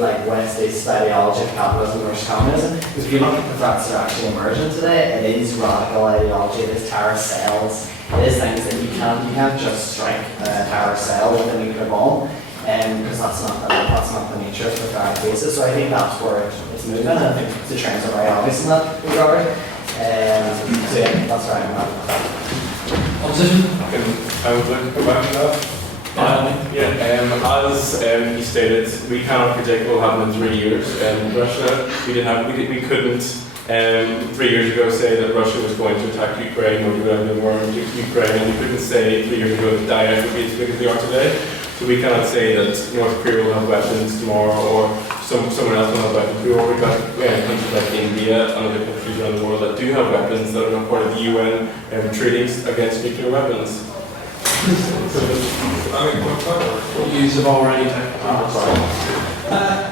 like Wednesday's ideology of capitalism versus communism. Because if you look at the threats that are actually emerging today, it is radical ideology, it is terror cells, it is things that you can't just strike a terror cell with a nuclear bomb, because that's not the nature of the threat cases. So I think that's where it's moving, and I think the trends are very obvious in that regard. So yeah, that's where I'm at. Opposition? I would like to go back to that. As he stated, we cannot predict what will happen in 3 years. Russia, we couldn't 3 years ago say that Russia was going to attack Ukraine or do whatever war in Ukraine, and we couldn't say 3 years ago that Daesh would be as big as they are today. So we cannot say that North Korea will have weapons tomorrow or someone else will have weapons. We've already got countries like India and other countries around the world that do have weapons that are not part of the UN treaties against nuclear weapons. You have already taken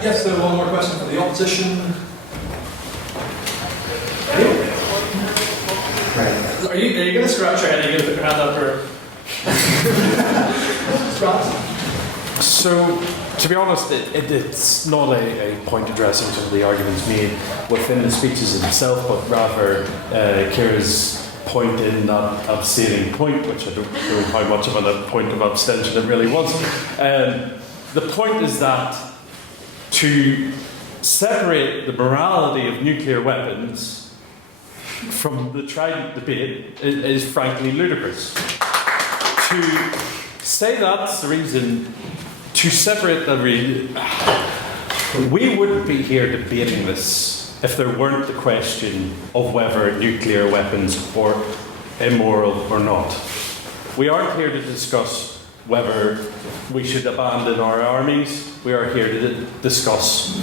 yes, there one more question for the opposition. Are you going to scratch your head? Are you going to put your hand up or? So, to be honest, it's not a point addressing some of the arguments made within the speeches itself, but rather Kira's point in that abstaining point, which I don't know how much of a point of abstention it really was. The point is that to separate the morality of nuclear weapons from the Trident debate is frankly ludicrous. To say that's the reason, to separate the we wouldn't be here debating this if there weren't the question of whether nuclear weapons are immoral or not. We aren't here to discuss whether we should abandon our armies. We are here to discuss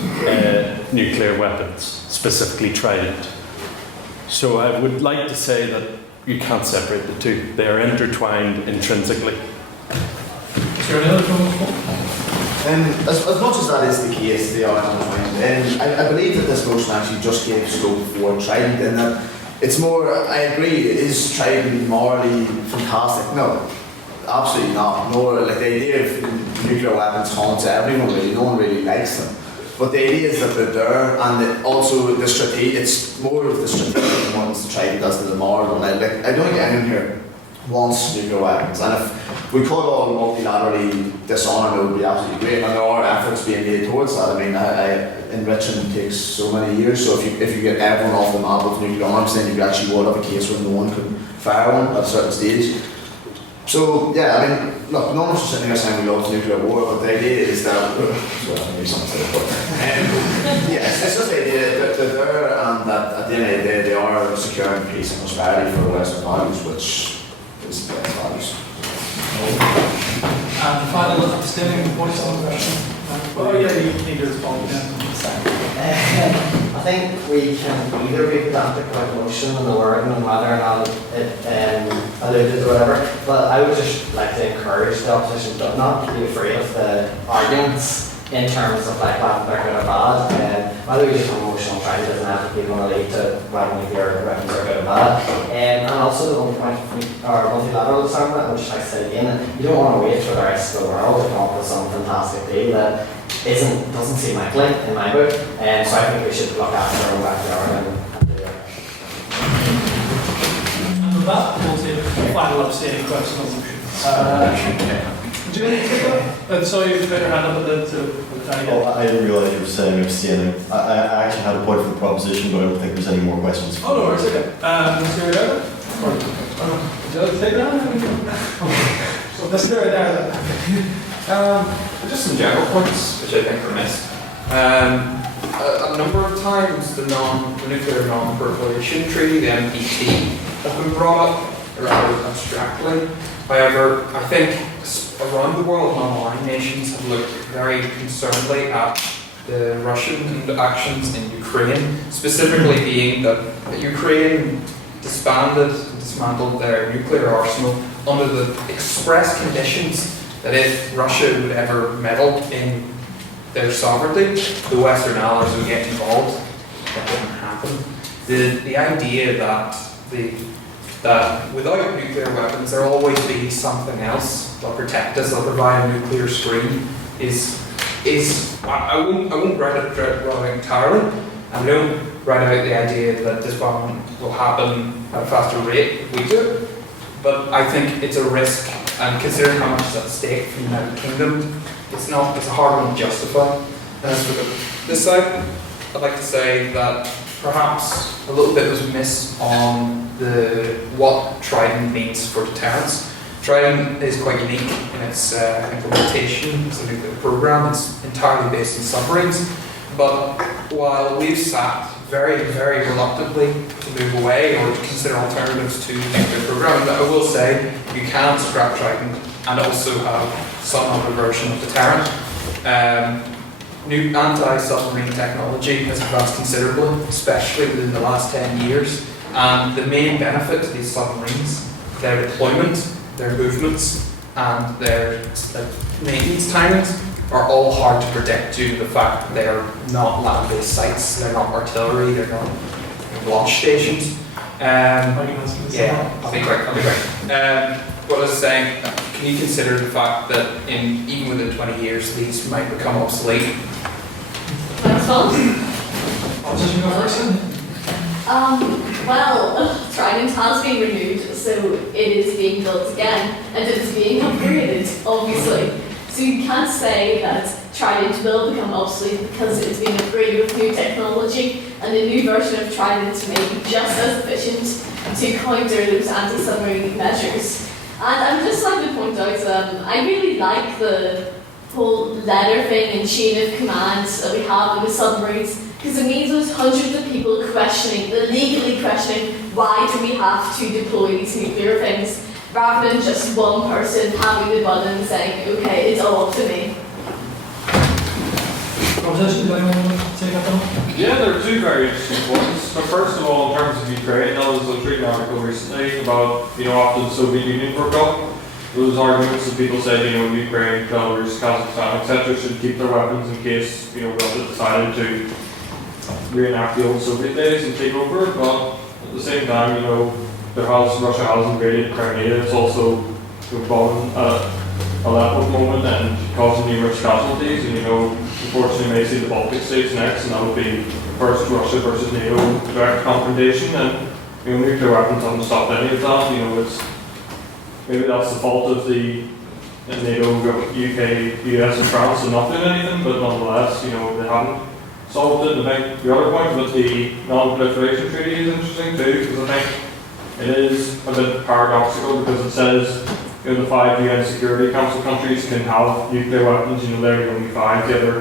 nuclear weapons, specifically Trident. So I would like to say that you can't separate the two. They are intertwined intrinsically. Is there any other comments? As much as that is the case, they are intertwined. I believe that this motion actually just gave scope for Trident, in that it's more, I agree, is Trident morally fantastic? No, absolutely not. Nor, like, the idea of nuclear weapons haunts everyone really, no one really likes them. But the idea is that they're there, and also the strategy, it's more of the strategic ones the Trident does than the moral one. I don't think anyone here wants nuclear weapons, and if we could all multilaterally disarm, it would be absolutely great, and there are efforts being made towards that. I mean, enrichment takes so many years, so if you get everyone off the map with nuclear arms, then you actually would have a case where no one could fire one at a certain stage. So, yeah, I mean, look, none of us are sitting here saying we love nuclear war, but the idea is that, yes, it's just the idea that they're there, and that at the end of the day, they are securing peace and prosperity for Western values, which is the best values. And the final abstaining voice on the question. Oh yeah, you need to respond. I think we can either be pedantic about motion and the wording and whether or not it alluded to whatever, but I would just like to encourage the opposition to not be afraid of the arguments in terms of like whether they're good or bad. Whether we just have emotional trying doesn't have to be going to lead to whether nuclear weapons are good or bad. And also the one point or multilateral disarmament, I would just like to say again, you don't want to wait for the rest of the world to come up with some fantastic deal that doesn't seem likely in my book, and so I think we should look after our own backyard and do that. And with that, we'll take the final abstaining question on the motion. Do you want to take that? So you put your hand up at the time. Oh, I didn't realise you were saying abstaining. I actually had a point for the proposition, but I don't think there's any more questions. Oh no, it's okay. Mr. O'Dowd? Would you like to take that? So Mr. O'Dowd. Just some general points, which I think are missed. A number of times the Nuclear Non-Proliferation Treaty, the NPT, has been brought up rather abstractly. However, I think around the world, non-aligned nations have looked very concernedly at the Russian actions in Ukraine, specifically being that Ukraine dismantled their nuclear arsenal under the express conditions that if Russia would ever meddle in their sovereignty, the Western Allies would get involved. That didn't happen. The idea that without nuclear weapons there'll always be something else that'll protect us, that'll provide a nuclear screen, is is, I won't write it wrong entirely. I don't write out the idea that disbandment will happen at a faster rate if we do it, but I think it's a risk, and considering how much is at stake for the United Kingdom, it's a hard one to justify. And as for this side, I'd like to say that perhaps a little bit was missed on what Trident means for deterrence. Trident is quite unique in its implementation. It's a nuclear program. It's entirely based on submarines. But while we've sat very, very reluctantly to move away or to consider alternatives to nuclear programs, I will say you can scrap Trident and also have some other version of deterrent. New anti-submarine technology has advanced considerably, especially within the last 10 years. And the main benefit to these submarines, their deployment, their movements, and their maintenance timings are all hard to predict due to the fact that they are not land-based sites, they're not artillery, they're not launch stations. I'll be quick. What I was saying, can you consider the fact that even within 20 years these might become obsolete? I'll just go first. Well, Trident has been renewed, so it is being built again, and it is being upgraded, obviously. So you can't say that Trident will become obsolete because it is being upgraded with new technology, and the new version of Trident may be just as efficient to counter those anti-submarine measures. And I would just like to point out, I really like the whole letter thing and chain of commands that we have in the submarines, because it means there's hundreds of people legally questioning, why do we have to deploy these nuclear things, rather than just one person having the button and saying, okay, it's all up to me. Proposition, do anyone want to take that on? Yeah, there are two very interesting points. But first of all, in terms of Ukraine, there was a reading article recently about, after the Soviet Union broke up, there was arguments that people said, Ukraine, Belarus, Kazakhstan, etc. should keep their weapons in case, Russia decided to reenact the old Soviet days and take over. But at the same time, Russia has invaded Crimea. It's also bombing Aleppo at the moment and causing numerous casualties. And unfortunately, may see the Baltic states next, and that would be first Russia versus NATO direct confrontation. And nuclear weapons haven't stopped any of that. Maybe that's the fault of the NATO, UK, US, and France, and not doing anything. But nonetheless, they haven't solved it. And I think the other point with the non-proliferation treaty is interesting too, because I think it is a bit paradoxical, because it says the 5 UN Security Council countries can have nuclear weapons. There are only 5. The other,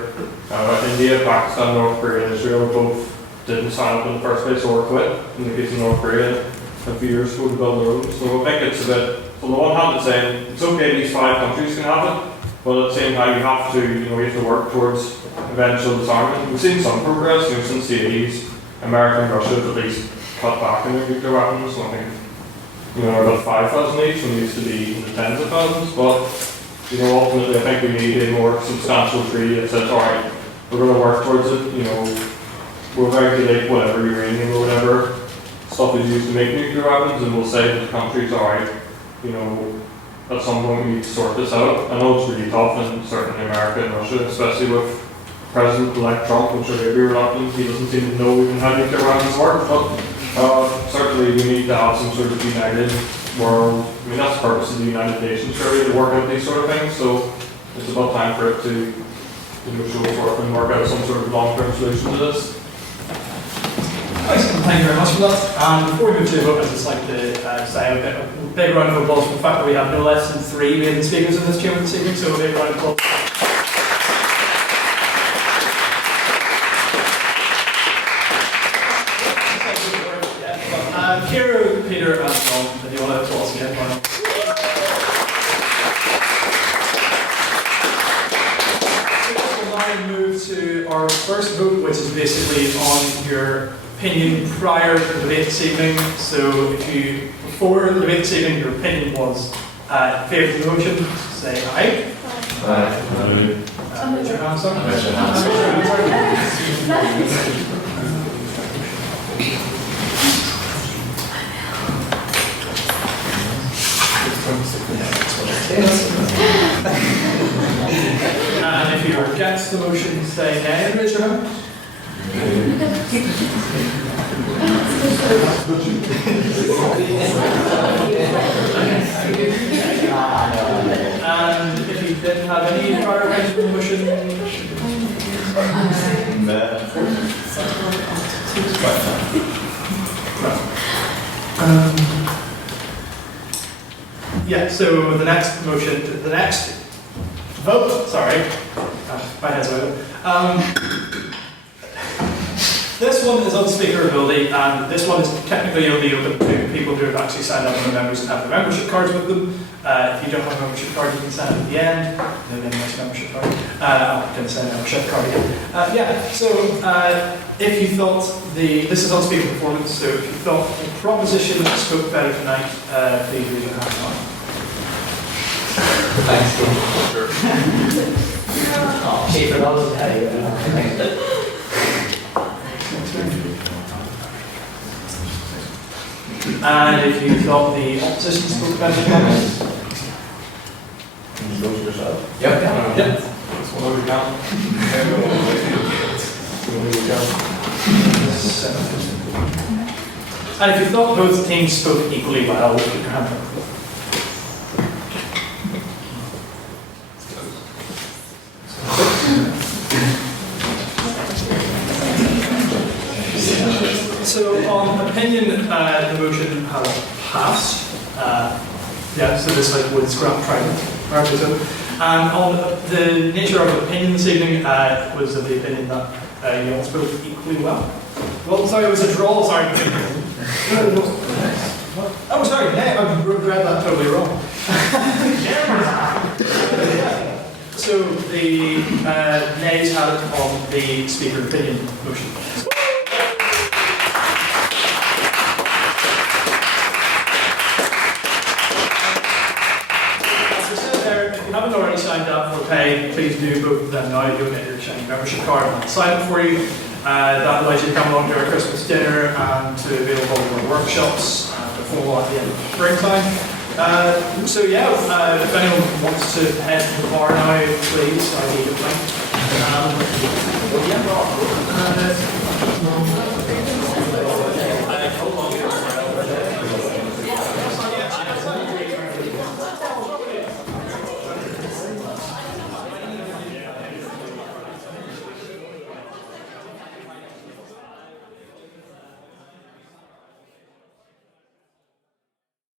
India, Pakistan, North Korea, and Israel both didn't sign up in the first place or quit. In the case of North Korea, a few years ago to build their own. So I think it's a bit, on the one hand, it's saying it's okay these 5 countries can have it, but at the same time you have to work towards eventual disarmament. We've seen some progress, since the 80s. America and Russia have at least cut back on their nuclear weapons. So I think about 5,000 each, when it used to be in the tens of thousands. But ultimately, I think we need a more substantial treaty that says, all right, we're going to work towards it. We'll regulate whatever uranium or whatever stuff is used to make nuclear weapons, and we'll say to the countries, all right, at some point we need to sort this out. I know it's really tough, and certainly America and Russia, especially with President-elect Trump, which are very reluctant. He doesn't seem to know even how nuclear weapons work, but certainly we need to have some sort of united world. That's the purpose of the United Nations, really, to work out these sort of things. So it's about time for it to show its work and work out some sort of long-term solution to this. Excellent, thank you very much for that. And before we move to the vote, I'd just like to say a big round of applause for the fact that we have no less than 3 maiden speakers in this chamber this evening, so a big round of applause. Kira, Peter, and Tom, if you want to applause again. We'll now move to our first vote, which is basically on your opinion prior to the debate this evening. So before the debate this evening, your opinion was in favour of the motion, say aye. Aye. Raise your hand, sir. Raise your hand. And if you are against against the motion say nay and raise your hand. And if you didn't have any prior against the motion, yeah, so the next motion, the next vote, sorry, my head's out. This one is on speakerability, and this one is technically only open to people who have actually signed up as members and have their membership cards with them. If you don't have a membership card, you can sign up at the end. No, then nice membership card. I'm going to send a membership card again. Yeah, so if you thought this is on speaker performance, so if you thought the proposition spoke better tonight, please raise your hand on. Thanks, Steve. Oh, cheaper those. And if you thought the opposition spoke better tonight, Yep. Yep. That's one over down. And if you thought both teams spoke equally well, put your hand up. So on opinion, the motion has passed. Yeah, so this Would Scrap Trident. And on the nature of opinion this evening was of the opinion that you all spoke equally well. Well, sorry, it was a draw, sorry. Oh, sorry, nay, I read that totally wrong. So the nays had it on the speaker opinion motion. If you haven't already signed up for pay, please do both of them now. You'll get your shiny membership card and I'll sign it for you. That allows you to come along to our Christmas dinner and to available our workshops to follow at the end of springtime. So yeah, if anyone wants to head to the bar now, please, I need a drink.